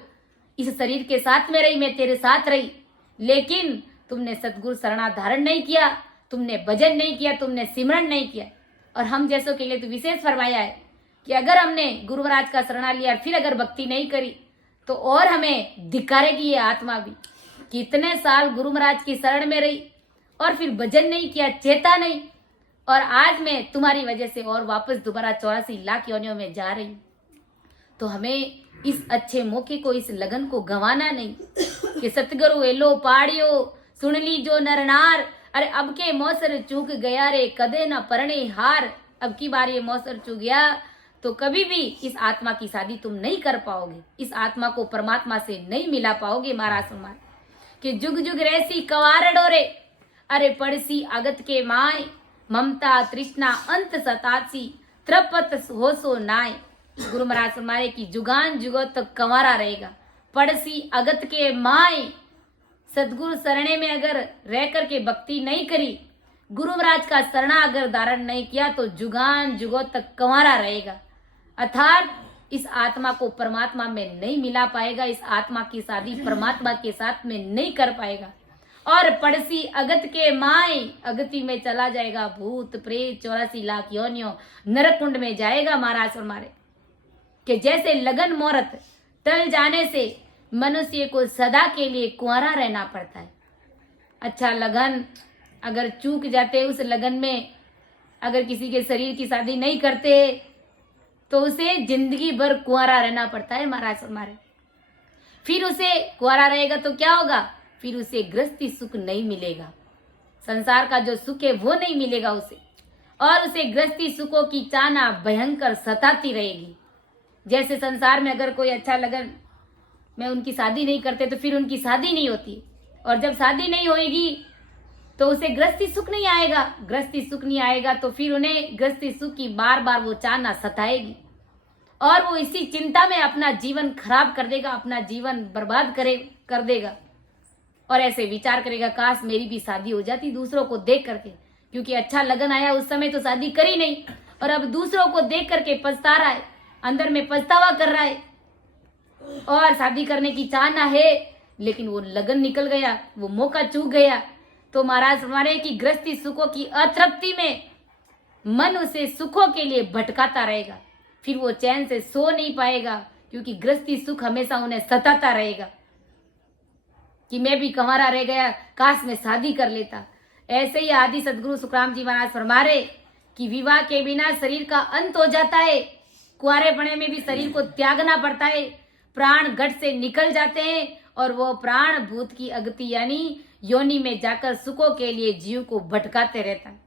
इस शरीर के साथ में रही, मैं तेरे साथ रही, लेकिन तुमने सतगुरु शरणा धारण नहीं किया, तुमने भजन नहीं किया, तुमने सिमरण नहीं किया। और हम जैसों के लिए तो विशेष फरमाया है कि अगर हमने गुरु महाराज का शरणा लिया फिर अगर भक्ति नहीं करी तो और हमें धिक्कारेगी ये आत्मा भी, कि इतने साल गुरु महाराज की शरण में रही और फिर भजन नहीं किया, चेता नहीं, और आज मैं तुम्हारी वजह से और वापस दोबारा 84 लाख योनियों में जा रही। तो हमें इस अच्छे मौके को, इस लगन को गंवाना नहीं कि सतगुरु एलो पाड़ियो सुन ली जो नरनार, अरे अब के मौसर चूक गया रे कदे न परणे हार। अब की बार ये मौसर चूक गया तो कभी भी इस आत्मा की शादी तुम नहीं कर पाओगे, इस आत्मा को परमात्मा से नहीं मिला पाओगे। महाराज फरमाए कि जुग जुग रहसी कवार डोरे, अरे पड़सी अगत के माय, ममता तृष्णा अंत सतासी, त्रपत हो सो नाय। गुरु महाराज फरमाए कि जुगान जुगो तक कंवारा रहेगा, पड़सी अगत के माय। सदगुरु शरणे में अगर रह करके भक्ति नहीं करी, गुरु महाराज का शरणा अगर धारण नहीं किया तो जुगान जुगों तक कंवारा रहेगा, अर्थात इस आत्मा को परमात्मा में नहीं मिला पाएगा, इस आत्मा की शादी परमात्मा के साथ में नहीं कर पाएगा। और पड़सी अगत के माय, अगति में चला जाएगा, भूत प्रेत 84 लाख योनियों नरक कुंड में जाएगा। महाराज फरमाए कि जैसे लगन मुहूर्त टल जाने से मनुष्य को सदा के लिए कुंवारा रहना पड़ता है। अच्छा लगन अगर चूक जाते, उस लगन में अगर किसी के शरीर की शादी नहीं करते तो उसे जिंदगी भर कुंवारा रहना पड़ता है महाराज हमारे। फिर उसे कुंवारा रहेगा तो क्या होगा, फिर उसे गृहस्थी सुख नहीं मिलेगा, संसार का जो सुख है वो नहीं मिलेगा उसे, और उसे गृहस्थी सुखों की चाहना भयंकर सताती रहेगी। जैसे संसार में अगर कोई अच्छा लगन में उनकी शादी नहीं करते तो फिर उनकी शादी नहीं होती, और जब शादी नहीं होएगी तो उसे गृहस्थी सुख नहीं आएगा, गृहस्थी सुख नहीं आएगा तो फिर उन्हें गृहस्थी सुख की बार बार वो चाहना सताएगी, और वो इसी चिंता में अपना जीवन खराब कर देगा, अपना जीवन बर्बाद कर देगा, और ऐसे विचार करेगा काश मेरी भी शादी हो जाती दूसरों को देख करके, क्योंकि अच्छा लगन आया उस समय तो शादी करी नहीं, और अब दूसरों को देख करके पछता रहा है, अंदर में पछतावा कर रहा है, और शादी करने की चाहना है लेकिन वो लगन निकल गया, वो मौका चूक गया। तो महाराज हमारे कि गृहस्थी सुखों की अतृप्ति में मन उसे सुखों के लिए भटकाता रहेगा, फिर वो चैन से सो नहीं पाएगा, क्योंकि गृहस्थी सुख हमेशा उन्हें सताता रहेगा कि मैं भी कंवारा रह गया, काश मैं शादी कर लेता। ऐसे ही आदि सदगुरु सुखराम जी महाराज फरमा रहे कि विवाह के बिना शरीर का अंत हो जाता है, कुंवारेपने में भी शरीर को त्यागना पड़ता है, प्राण गट से निकल जाते हैं, और वो प्राण भूत की अगति यानी योनि में जाकर सुखों के लिए जीव को भटकाते रहता है।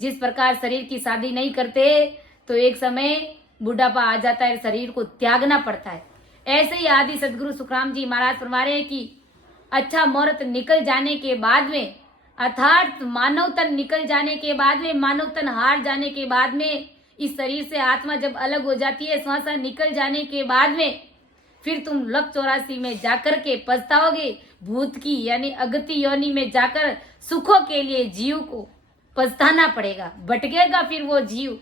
जिस प्रकार शरीर की शादी नहीं करते तो एक समय बुढ़ापा आ जाता है, शरीर को त्यागना पड़ता है। ऐसे ही आदि सदगुरु सुखराम जी महाराज फरमा रहे हैं कि अच्छा मुहूर्त निकल जाने के बाद में, अर्थात मानव तन निकल जाने के बाद में, मानव तन हार जाने के बाद में, इस शरीर से आत्मा जब अलग हो जाती है, श्वास निकल जाने के बाद में, फिर तुम लक 84 में जाकर के पछताओगे, भूत की यानी अगति योनि में जाकर सुखों के लिए जीव को पछताना पड़ेगा, भटकेगा फिर वो जीव,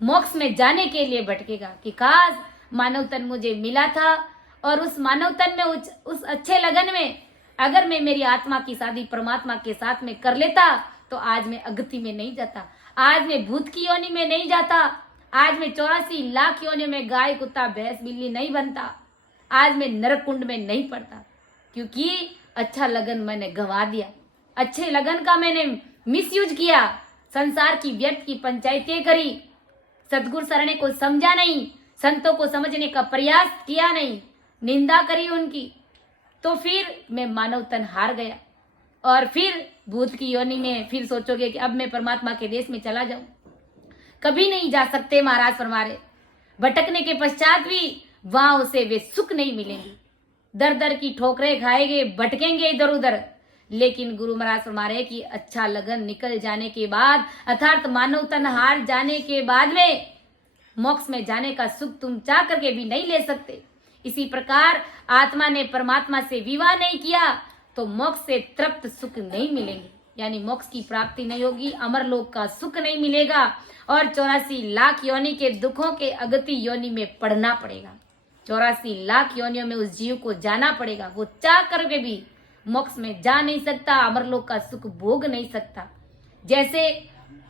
मोक्ष में जाने के लिए भटकेगा कि काश मानव तन मुझे मिला था, और उस मानव तन में उस अच्छे लगन में अगर मैं मेरी आत्मा की शादी परमात्मा के साथ में कर लेता तो आज मैं अगति में नहीं जाता, आज मैं भूत की योनि में नहीं जाता, आज मैं 84 लाख योनियों में गाय कुत्ता भैंस बिल्ली नहीं बनता, आज मैं नरक कुंड में नहीं पड़ता, क्योंकि अच्छा लगन मैंने गंवा दिया, अच्छे लगन का मैंने मिसयूज किया, संसार की व्यर्थ की पंचायतें करी, सतगुरु सरणे को समझा नहीं, संतों को समझने का प्रयास किया नहीं, निंदा करी उनकी, तो फिर मैं मानव तन हार गया, और फिर भूत की योनि में फिर सोचोगे कि अब मैं परमात्मा के देश में चला जाऊं, कभी नहीं जा सकते। महाराज फरमा रहे भटकने के पश्चात भी वहां उसे वे सुख नहीं मिलेंगे, दर दर की ठोकरें खाएंगे, भटकेंगे इधर उधर, लेकिन गुरु महाराज फरमा रहे कि अच्छा लगन निकल जाने के बाद, अर्थात मानव तन हार जाने के बाद में मोक्ष में जाने का सुख तुम चाह करके भी नहीं ले सकते। इसी प्रकार आत्मा ने परमात्मा से विवाह नहीं किया तो मोक्ष से तृप्त सुख नहीं मिलेंगे, यानी मोक्ष की प्राप्ति नहीं होगी, अमरलोक का सुख नहीं मिलेगा, और 84 लाख योनि के दुखों के अगति योनि में पड़ना पड़ेगा, 84 लाख योनियों में उस जीव को जाना पड़ेगा, वो चाह करके भी मोक्ष में जा नहीं सकता, अमरलोक का सुख भोग नहीं सकता। जैसे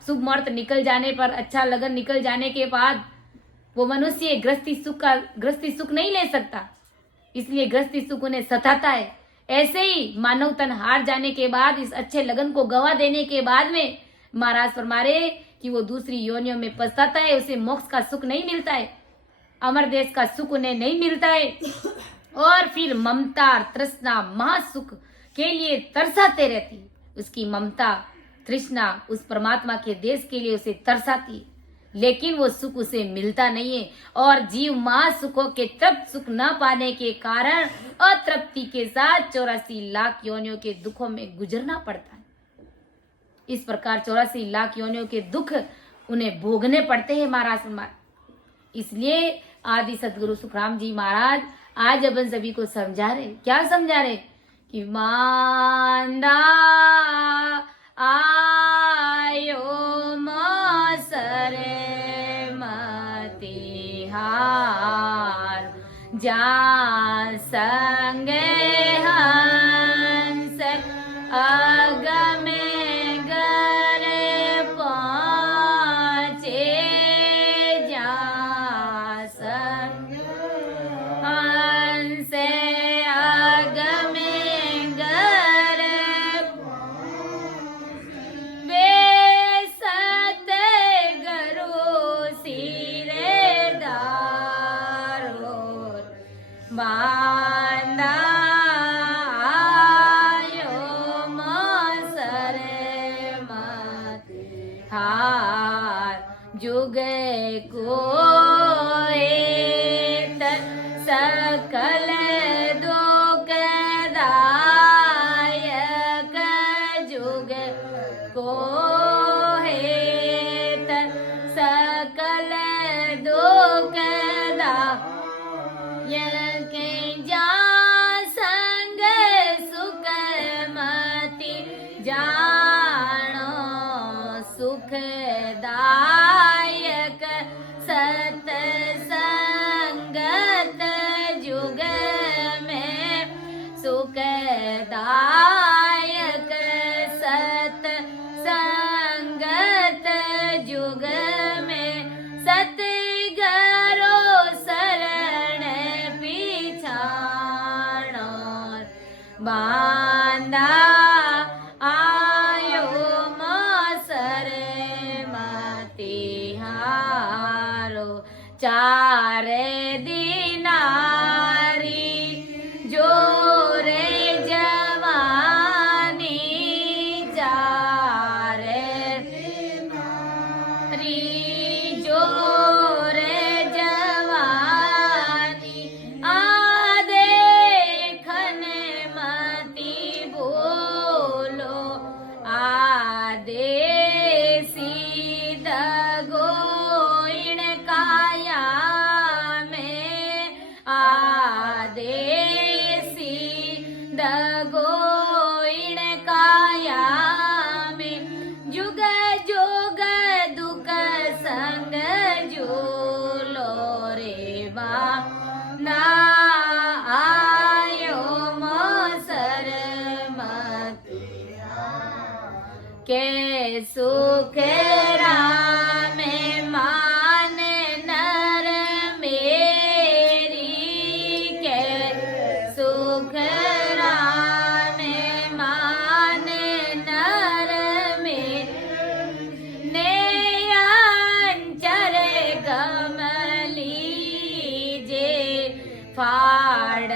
शुभ मुहूर्त निकल जाने पर, अच्छा लगन निकल जाने के बाद वो मनुष्य गृहस्थी सुख नहीं ले सकता, इसलिए गृहस्थी सुख उन्हें सताता है। ऐसे ही मानव तन हार जाने के बाद, इस अच्छे लगन को गवा देने के बाद में महाराज फरमा रहे कि वो दूसरी योनियों में पछताता है, उसे मोक्ष का सुख नहीं मिलता है, अमर देश का सुख उन्हें नहीं मिलता है, और फिर ममता तृष्णा महासुख के लिए तरसाते रहती, उसकी ममता तृष्णा उस परमात्मा के देश के लिए उसे तरसाती, लेकिन वो सुख उसे मिलता नहीं है, और जीव महासुखों के तृप्त सुख न पाने के कारण अतृप्ति के साथ 84 लाख योनियों के दुखों में गुजरना पड़ता है। इस प्रकार 84 लाख योनियों के दुख उन्हें भोगने पड़ते हैं महाराज। इसलिए आदि सदगुरु सुखराम जी महाराज आज अपन सभी को समझा रहे, क्या समझा रहे कि मांदा आयो मसरे मतिहार जा संगे हंस अगमे गरे पहुँचे जा संग हंस अगमे गरे वे सत बांधा आयो मोसरे मते हार जुगे को हेत सकल दुख दायक जुग को हेत सकल दुख दायक जा संग सुख मति जानो सुखदायक सतसंगत जुग में सुखदायक सतसंगत जुग में सतगुरु शरण पिछाणो बांधा आयो मोसरे मते हारो चार दिनारी जोरे जवानी चार दिनारी जोरे जवानी आदेखन मती बोलो आदेसी दगोइण काया में आदेसी दगोइण काया में जुग जोग दुख संग झूलो रे बा ना आयो मोसर मते के सुख राम मान नर मेरी के सुख राम मान नर मेरी नेयंचर कमली जे फाड़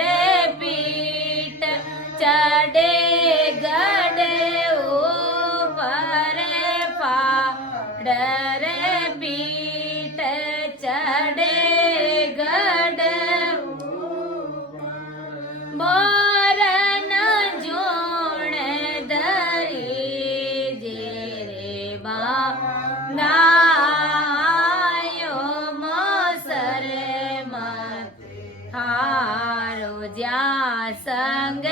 रे पीठ चढ़े गढ़ ऊपर फाड़ रे पीठ चढ़े गढ़ बोरन जोड़ धरी जे रे बांधा आयो मोसरे मते हारो ज्या संग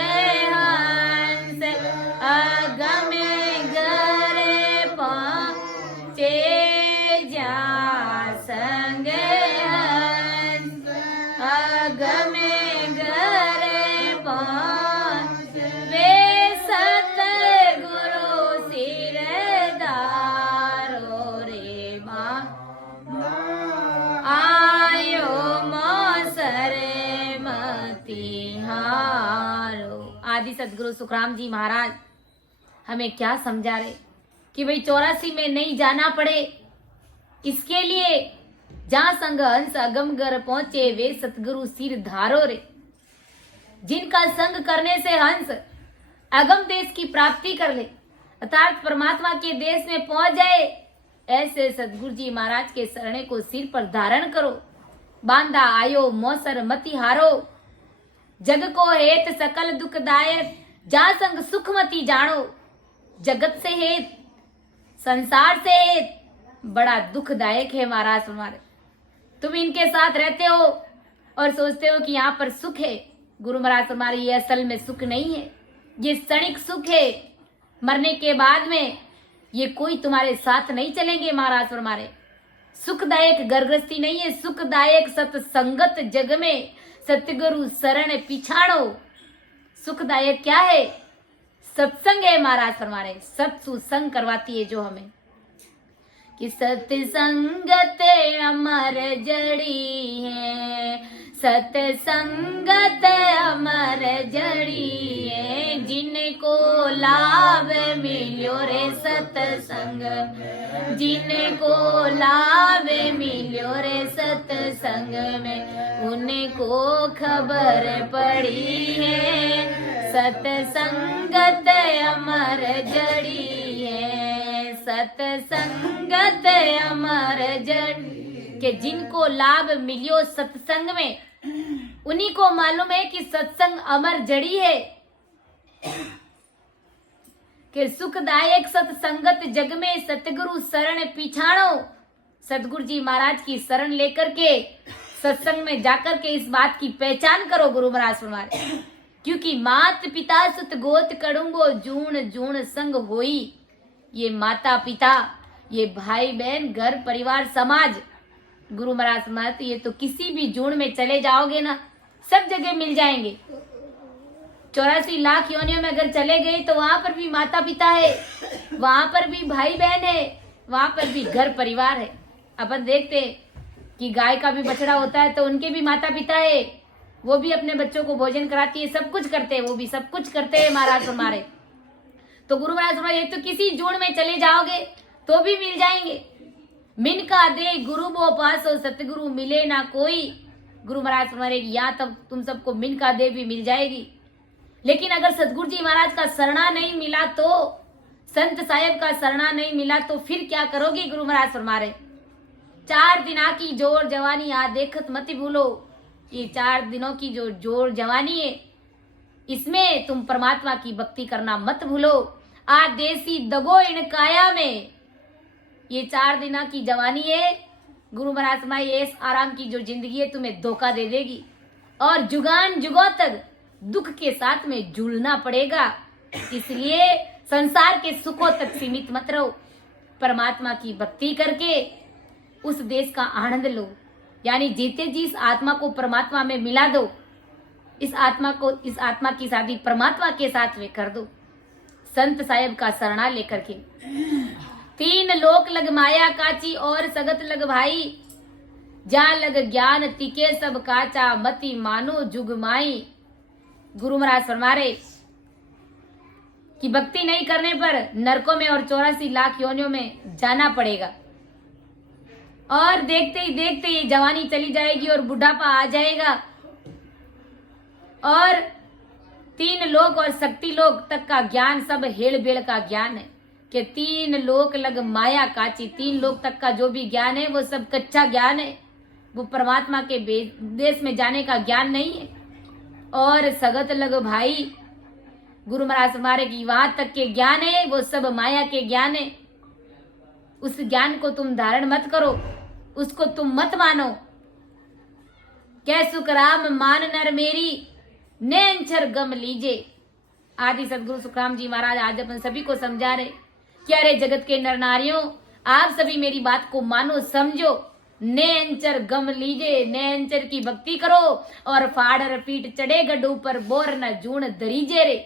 हंस अगमे घरे पहुँचे ज्या संग हंस अगमे घरे पहुँचे वे सतगुरु सिरदारो रे माँ आयो मोसरे मते हारो। आदि सदगुरु सुखराम जी महाराज हमें क्या समझा रहे कि भाई 84 में नहीं जाना पड़े, इसके लिए जहां संग हंस अगम घर पहुंचे वे सतगुरु सिर धारो रे। जिनका संग करने से हंस अगम देश की प्राप्ति कर ले अर्थात परमात्मा के देश में पहुंच जाए, ऐसे सतगुरु जी महाराज के शरणे को सिर पर धारण करो। बांधा आयो मोसर मति हारो जग को हेत सकल दुखदायक जा संग सुखमती जानो। जगत से हेत संसार से हेत बड़ा दुखदायक है महाराज तुम्हारे। तुम इनके साथ रहते हो और सोचते हो कि यहाँ पर सुख है। गुरु महाराज तुम्हारे ये असल में सुख नहीं है, ये क्षणिक सुख है। मरने के बाद में ये कोई तुम्हारे साथ नहीं चलेंगे महाराज तुम्हारे। सुखदायक गर्गृहस्थी नहीं है, सुखदायक सत्संगत जग में सतगुरु शरण पिछाड़ो। सुखदायक क्या है? सत्संग है महाराज फरमारे। सत्सुसंग करवाती है जो हमें कि सत्संगत अमर जड़ी है, सतसंगत अमर जड़ी है, जिनको लाभ मिल्यो रे सतसंग, जिनको लाभ मिल्यो रे सतसंग में, उनको खबर पड़ी है, सतसंगत अमर जड़ी है, सतसंगत अमर जड़ी, कि जिनको लाभ मिलियो सत्संग में, उन्हीं को मालूम है कि सत्संग अमर जड़ी है, कि सुखदायक सत्संगत जग में सतगुरु शरण पिछाड़ो। सतगुरु जी महाराज की शरण लेकर के सत्संग में जाकर के इस बात की पहचान करो। गुरु महाराज फरमाते, क्योंकि मात पिता सुत गोत करूंगो, जूण जूण संग होई। ये माता पिता, ये भाई बहन, घर परिवार, समाज, गुरु महाराज फरमाते ये तो किसी भी जूण में चले जाओगे ना, सब जगह मिल जाएंगे। 84 लाख योनियों में अगर चले गए तो वहां पर भी माता पिता है, वहां पर भी भाई बहन है, वहां पर भी घर परिवार है। अपन देखते कि गाय का भी बछड़ा होता है तो उनके भी माता पिता है, वो भी अपने बच्चों को भोजन कराती है, सब कुछ करते हैं, वो भी सब कुछ करते हैं महाराज हमारे। तो गुरु महाराज हमारे तो किसी जूण में चले जाओगे तो भी मिल जाएंगे। मिन का दे गुरु बो पासो, सतगुरु मिले ना कोई। गुरु महाराज हमारे यहाँ तब तुम सबको मिन का दे भी मिल जाएगी, लेकिन अगर सतगुरु जी महाराज का शरणा नहीं मिला तो, संत साहेब का शरणा नहीं मिला तो फिर क्या करोगे। गुरु महाराज फरमा रहे 4 दिना की जोर जवानी आ देखत मत भूलो। ये 4 दिनों की जो जोर जवानी है, इसमें तुम परमात्मा की भक्ति करना मत भूलो। आ देसी दगो इन काया में, ये 4 दिना की जवानी है, गुरु महाराज फरमा ये आराम की जो जिंदगी है तुम्हें धोखा दे देगी, और जुगान जुगों तक दुख के साथ में झूलना पड़ेगा। इसलिए संसार के सुखों तक सीमित मत रहो, परमात्मा की भक्ति करके उस देश का आनंद लो। यानी जीते जी इस आत्मा को परमात्मा में मिला दो, इस आत्मा की शादी परमात्मा के साथ में कर दो, संत साहेब का शरणा लेकर के। 3 लोक लग माया काची और सगत लग भाई, जा लग ज्ञान तिके सब काचा, मति मानो जुग माई। गुरु महाराज फरमा रहे कि भक्ति नहीं करने पर नरकों में और 84 लाख योनियों में जाना पड़ेगा, और देखते ही देखते ये जवानी चली जाएगी और बुढ़ापा आ जाएगा, और 3 लोक और शक्ति लोक तक का ज्ञान सब हेल बेल का ज्ञान है, कि 3 लोक लग माया काची। 3 लोक तक का जो भी ज्ञान है वो सब कच्चा ज्ञान है, वो परमात्मा के देश में जाने का ज्ञान नहीं है। और सगत लग भाई, गुरु महाराज हमारे की वहां तक के ज्ञान है वो सब माया के ज्ञान है, उस ज्ञान को तुम धारण मत करो, उसको तुम मत मानो। कै सुख राम मान नर मेरी, नैनछर गम लीजे। आदि सदगुरु सुखराम जी महाराज आज अपन सभी को समझा रहे कि अरे जगत के नर नारियों, आप सभी मेरी बात को मानो, समझो। नैनचर गम लीजे, नैनचर की भक्ति करो, और फाड़र पीठ चढ़े गड्ढू पर बोर न जूण दरीजे रे।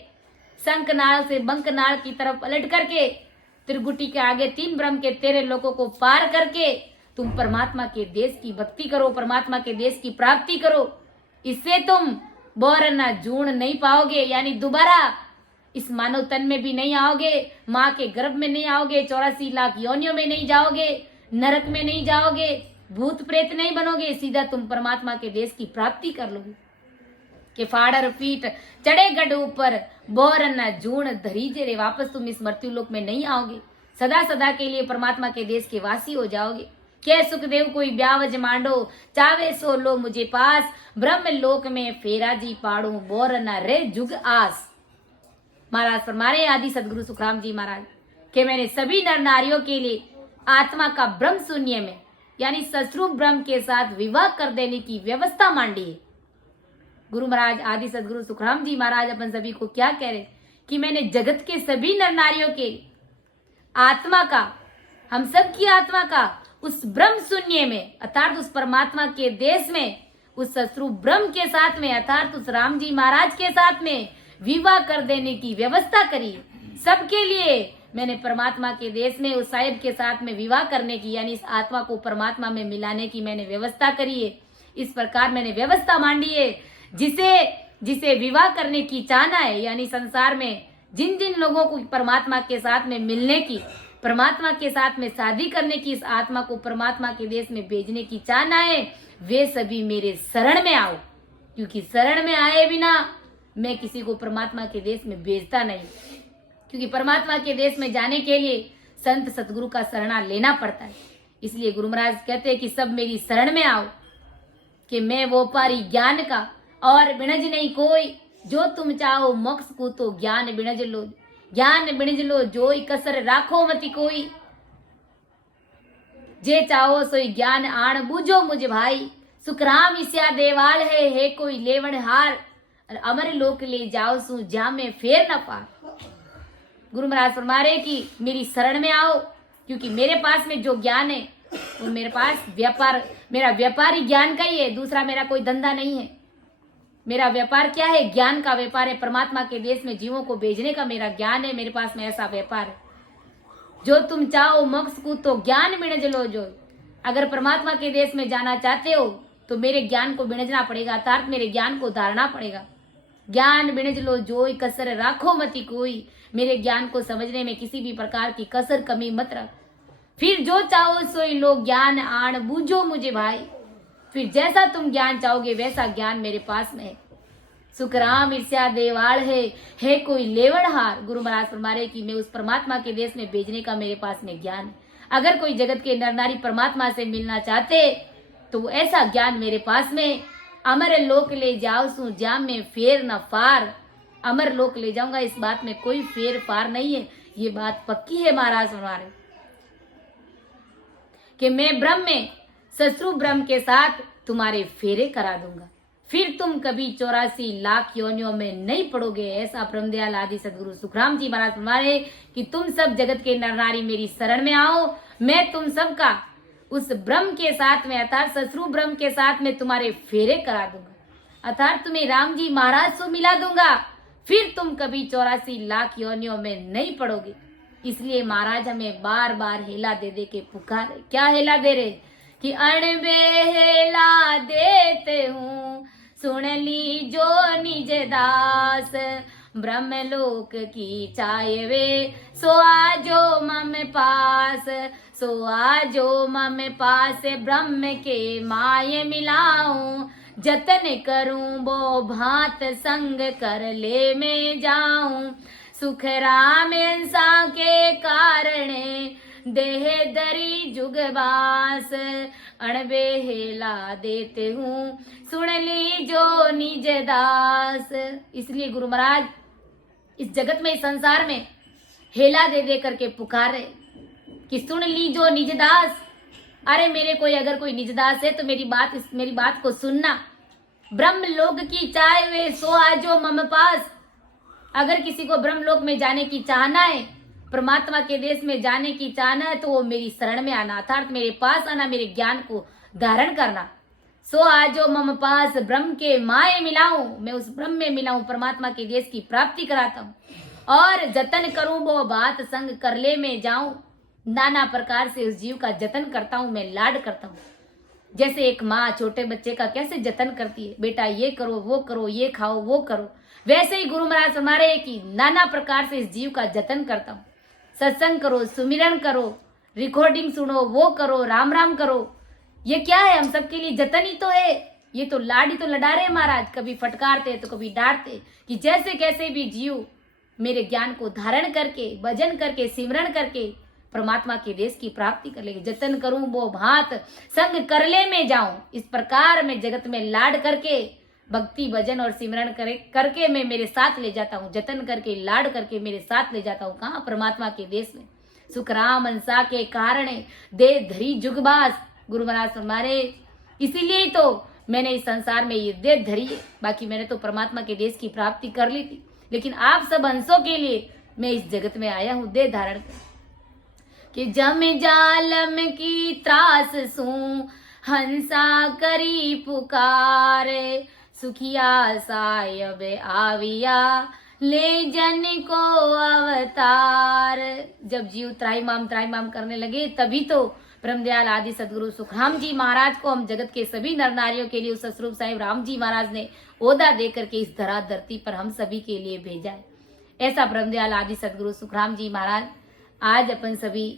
शंखनाल से बंकनाल की तरफ पलट करके, त्रिगुटी के आगे 3 ब्रह्म के 13 लोकों को पार करके तुम परमात्मा के देश की भक्ति करो, परमात्मा के देश की प्राप्ति करो। इससे तुम बोर न जूण नहीं पाओगे, यानी दोबारा इस मानव तन में भी नहीं आओगे, माँ के गर्भ में नहीं आओगे, 84 लाख योनियों में नहीं जाओगे, नरक में नहीं जाओगे, भूत प्रेत नहीं बनोगे, सीधा तुम परमात्मा के देश की प्राप्ति कर लोगे। कि फाड़र पीठ चढ़े गढ़ ऊपर, बोर न जूण धरीजे रे। वापस तुम इस मृत्यु लोक में नहीं आओगे, सदा सदा के लिए परमात्मा के देश के वासी हो जाओगे। क्या सुखदेव कोई ब्यावज मांडो, चावे सो लो मुझे पास, ब्रह्म लोक में फेरा जी पाड़ू, बोर न रे जुग आस। महाराज फरमा रहे आदि सदगुरु सुखराम जी महाराज कि मैंने सभी नर नारियों के लिए आत्मा का ब्रह्म शून्य में, यानी सस्वरूप ब्रह्म के साथ विवाह कर देने की व्यवस्था मांडी है। गुरु महाराज आदि सदगुरु सुखराम जी महाराज अपन सभी को क्या कह रहे कि मैंने जगत के सभी नर नारियों के आत्मा का, हम सब की आत्मा का उस ब्रह्म शून्य में, अर्थात उस परमात्मा के देश में, उस सस्वरूप ब्रह्म के साथ में, अर्थात उस राम जी महाराज के साथ में विवाह कर देने की व्यवस्था करी। सबके लिए मैंने परमात्मा के देश में उस साहिब के साथ में विवाह करने की, यानी इस आत्मा को परमात्मा में मिलाने की मैंने व्यवस्था करी है। इस प्रकार मैंने व्यवस्था मांडी है। जिसे विवाह करने की चाहना है, यानी संसार में जिन जिन लोगों को परमात्मा के साथ में मिलने की, परमात्मा के साथ में शादी करने की, इस आत्मा को परमात्मा के देश में भेजने की चाहना है, वे सभी मेरे शरण में आओ। क्योंकि शरण में आए बिना मैं किसी को परमात्मा के देश में भेजता नहीं। क्योंकि परमात्मा के देश में जाने के लिए संत सतगुरु का शरणा लेना पड़ता है। इसलिए गुरु महाराज कहते हैं कि सब मेरी शरण में आओ, कि मैं वो पारी ज्ञान का और बिणज नहीं कोई, जो तुम चाहो मोक्ष को तो ज्ञान बिणज लो, ज्ञान बिणज लो जोई कसर राखो मति कोई। जे चाहो सोई ज्ञान आण बूझो मुझ भाई, सुखराम इस्या देवाल है कोई लेवण हार, अमर लोक ले जाओ सु जा में फेर न पार। गुरु महाराज फरमा रहे कि मेरी शरण में आओ, क्योंकि मेरे पास में जो ज्ञान है वो मेरे पास व्यापार, मेरा व्यापारी ज्ञान का ही है, दूसरा मेरा कोई धंधा नहीं है। मेरा व्यापार क्या है? ज्ञान का व्यापार है। परमात्मा के देश में जीवों को भेजने का मेरा ज्ञान है, मेरे पास में ऐसा व्यापार है। जो तुम चाहो मोक्ष को तो ज्ञान बिणज लो जो। अगर परमात्मा के देश में जाना चाहते हो तो मेरे ज्ञान को बिणजना पड़ेगा, अर्थात मेरे ज्ञान को धारना पड़ेगा। ज्ञान बिणज लो जोई कसर राखो मति कोई। मेरे ज्ञान को समझने में किसी भी प्रकार की कसर कमी मत रख। फिर जो चाहो सोई लो ज्ञान आण बूझो मुझे भाई। फिर जैसा तुम ज्ञान चाहोगे वैसा ज्ञान मेरे पास में है। सुखराम ईर्ष्या देवाल है कोई लेवड़हार। गुरु महाराज फरमा रहे कि मैं उस परमात्मा के देश में भेजने का मेरे पास में ज्ञान है। अगर कोई जगत के नर नारी परमात्मा से मिलना चाहते तो ऐसा ज्ञान मेरे पास में। अमर लोक ले जाओ सु जाम में फेर न फार। अमर लोक ले जाऊंगा, इस बात में कोई फेर फार नहीं है, ये बात पक्की है। महाराज हमारे कि मैं ब्रह्म में ससुर ब्रह्म के साथ तुम्हारे फेरे करा दूंगा, फिर तुम कभी 84 लाख योनियों में नहीं पड़ोगे। ऐसा ब्रह्मदयाल आदि सदगुरु सुखराम जी महाराज फरमाए कि तुम सब जगत के नर नारी मेरी शरण में आओ, मैं तुम सबका उस ब्रह्म के साथ में अर्थात ससुर ब्रह्म के साथ में तुम्हारे फेरे करा दूंगा, अर्थात तुम्हें राम जी महाराज से मिला दूंगा, फिर तुम कभी 84 लाख योनियों में नहीं पड़ोगे। इसलिए महाराज हमें बार बार हेला दे दे के पुकारे। क्या हेला दे रहे कि अणबे हेला देते हूँ, सुन ली जो निज दास, ब्रह्मलोक की चाय वे सो आजो मम पास, सो आजो मम पास, ब्रह्म के माय मिलाऊं, जतन करूं वो भांत संग कर ले में जाऊं, सुख राम इंसा के कारण देह दरी जुगवास, अणबे हेला देते हूँ, सुन ली जो निज दास। इसलिए गुरु महाराज इस जगत में, इस संसार में हेला दे दे करके पुकारे कि सुन ली जो निज दास। अरे मेरे कोई अगर कोई निज दास है तो मेरी बात को सुनना। ब्रह्म लोक की चाय वे सो आजो मम पास। अगर किसी को ब्रह्म लोक में जाने की चाहना है, परमात्मा के देश में जाने की चाहना है, तो वो मेरी शरण में आना, अर्थात मेरे पास आना, मेरे ज्ञान को धारण करना। सो आजो मम पास, ब्रह्म के माए मिलाऊं, मैं उस ब्रह्म में मिलाऊं, परमात्मा के देश की प्राप्ति कराता हूँ, और जतन करूं वो बात संग कर ले में जाऊं। नाना प्रकार से उस जीव का जतन करता हूं, मैं लाड करता हूं। जैसे एक माँ छोटे बच्चे का कैसे जतन करती है, बेटा ये करो वो करो, ये खाओ वो करो, वैसे ही गुरु महाराज हमारे कि नाना प्रकार से इस जीव का जतन करता हूँ। सत्संग करो, सुमिरन करो, रिकॉर्डिंग सुनो, वो करो, राम राम करो। ये क्या है? हम सबके लिए जतन ही तो है। ये तो लाड ही तो लड़ा रहे महाराज, कभी फटकारते तो कभी डांटते, कि जैसे कैसे भी जीव मेरे ज्ञान को धारण करके, भजन करके, सिमरन करके परमात्मा के देश की प्राप्ति कर लेगी। जतन करूं वो भांत संग करले में जाऊं। इस प्रकार मैं जगत में लाड करके, भक्ति भजन और सिमरन करके मैं मेरे साथ ले जाता हूँ, जतन करके लाड करके मेरे साथ ले जाता हूँ। कहाँ? परमात्मा के देश में। सुख राम अंसा के कारण दे धरी जुगबास। गुरु महाराज हमारे इसीलिए ही तो मैंने इस संसार में ये दे धरी है, बाकी मैंने तो परमात्मा के देश की प्राप्ति कर ली थी, लेकिन आप सब हंसों के लिए मैं इस जगत में आया हूँ दे धारण कर। कि जम जालम की त्रास सू हंसा करी पुकारे, सुखिया सायब आविया ले जन को अवतार। जब जीव त्राहिमाम करने लगे तभी तो ब्रह्मदयाल आदि सदगुरु सुखराम जी महाराज को हम जगत के सभी नर नारियों के लिए उस सतस्वरूप साहिब राम जी महाराज ने ओहदा दे करके इस धरा धरती पर हम सभी के लिए भेजा है। ऐसा ब्रह्मदयाल आदि सदगुरु सुखराम जी महाराज आज अपन सभी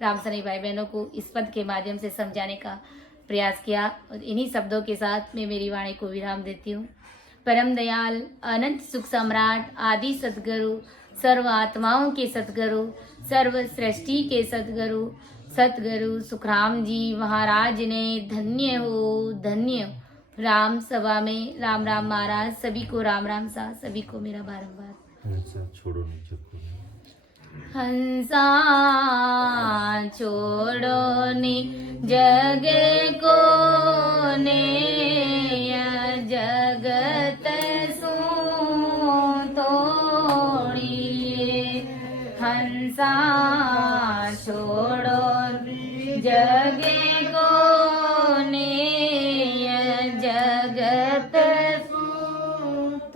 राम सनई भाई बहनों को इस पद के माध्यम से समझाने का प्रयास किया और इन्हीं शब्दों के साथ मैं मेरी वाणी को विराम देती हूँ। परम दयाल अनंत सुख सम्राट आदि सदगुरु सर्व आत्माओं के सदगुरु सर्व सृष्टि के सदगुरु सतगुरु सुखराम जी महाराज ने धन्य हो राम सभा में राम राम महाराज सभी को राम राम सा सभी को मेरा बारंबार छोड़ो नीचे हंसा छोड़ो नि जग को ने जगत सो तोड़िए हंसा छोड़ो जग को ने जगत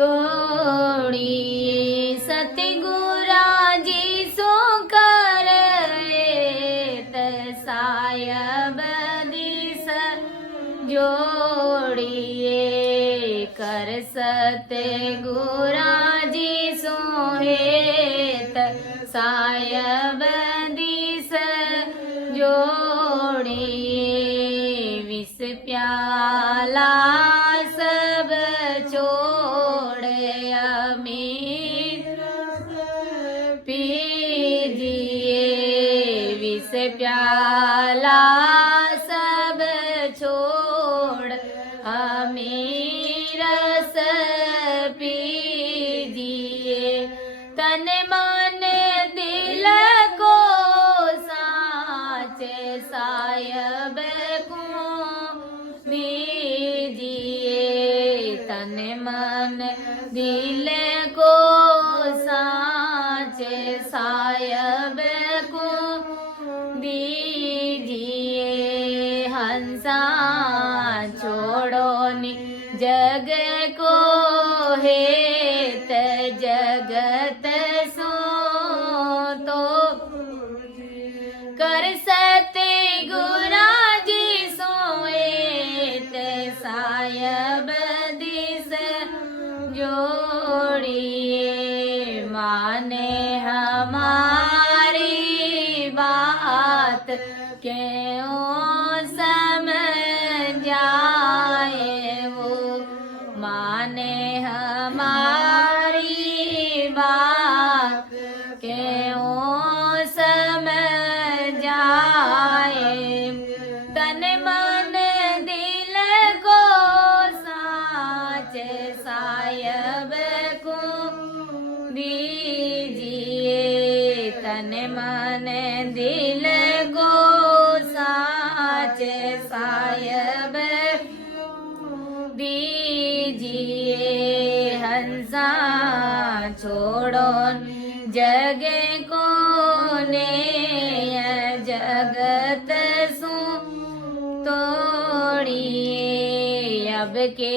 तोड़िए सतगुरा जी सो कर सायब दिस जोड़िए कर सतगुरा जी सो हेत सायब दिस जोड़िए विष प्याला सब छोड़ अमीर पीजिए विष प्याला सब छोड़ अमीर पीजिए तन मन दिल को साचे सायब को दीजिए तन मन दिल को साचे सायब को दीजिए हंसा छोड़ो नि जग को हेत जगत सो तो कर सते गुरा जी सोएत सायब दिस जोड़िए माने हमारी बात क्यों समझाए वो माने हमारी बात क्यों समझाए तन मन दिल को साचे सायब को दीजिए तन मन दिल को साचे सायब दीजिए हंसा छोड़ो जग को ने जगत सो तोड़िए अब के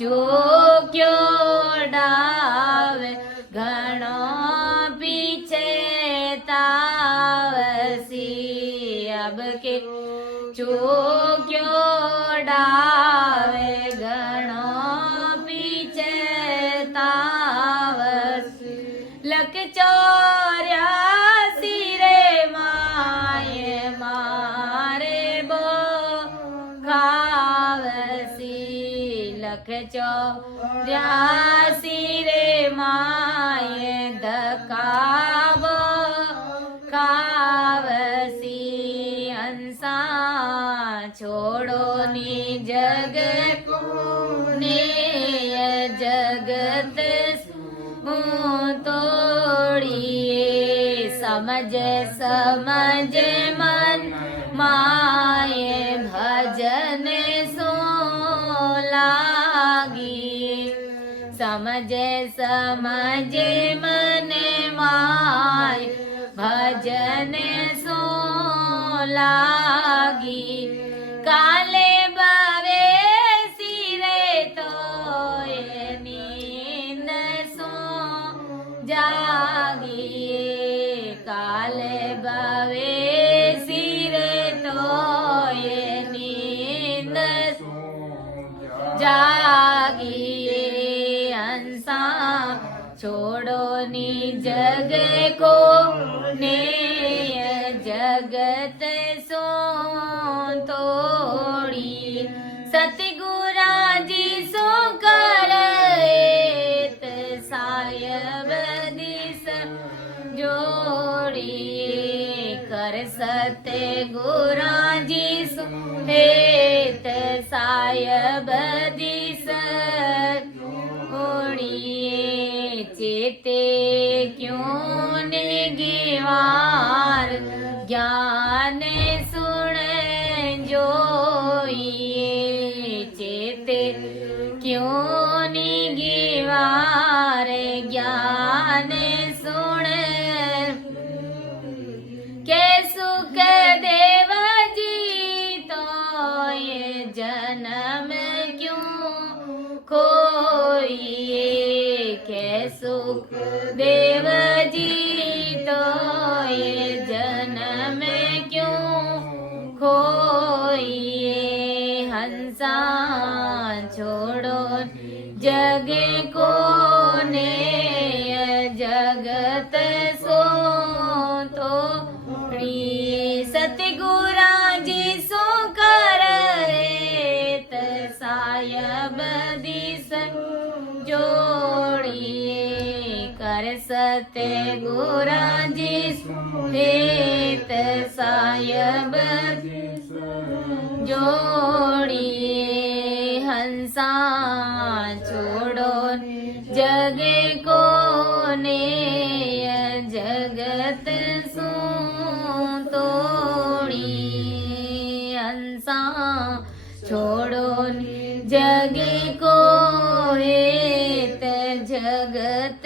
जो क्यों डाव घणो पीछे तावसी अब के जो क्यों डावे घणो पीछे तावसी लख 84 रे माये मारे बो खावसी लख 84 रे माये धकाबो खावसी हंसा छोड़ो नि जग को ने जगत तोड़िए समझ समझ मन माये भजन सो लागी समझ समझ मन माये भजन सो लागी काले बावे सिरे तो नींद सो जागी काले बावे सिरे तो छोड़ो नी जग को ने जगत सो तोड़ी सतगुरा जी सो कर सायब दिस जोड़ी कर सतगुरा जी सो हेत सायब दिस ओढ़िए चेते क्यों ने गिवार ज्ञान सुन जोइए चेते क्यों ने गिवार ज्ञान सुन के सुख देव जी तो ये जन्म क्यों खोइए के सुख देव जी तो ये जन्म क्यों खोइए हंसा छोड़ो जग को ने जगत सो तोड़िए सतगुरा जी सो कर सायब दिस जोड़िए कर सतगुरा जी हेत सायब जोड़िए हंसा छोड़ो जग को ने जगत सो तोड़ी हंसा छोड़ो जग को हेत जगत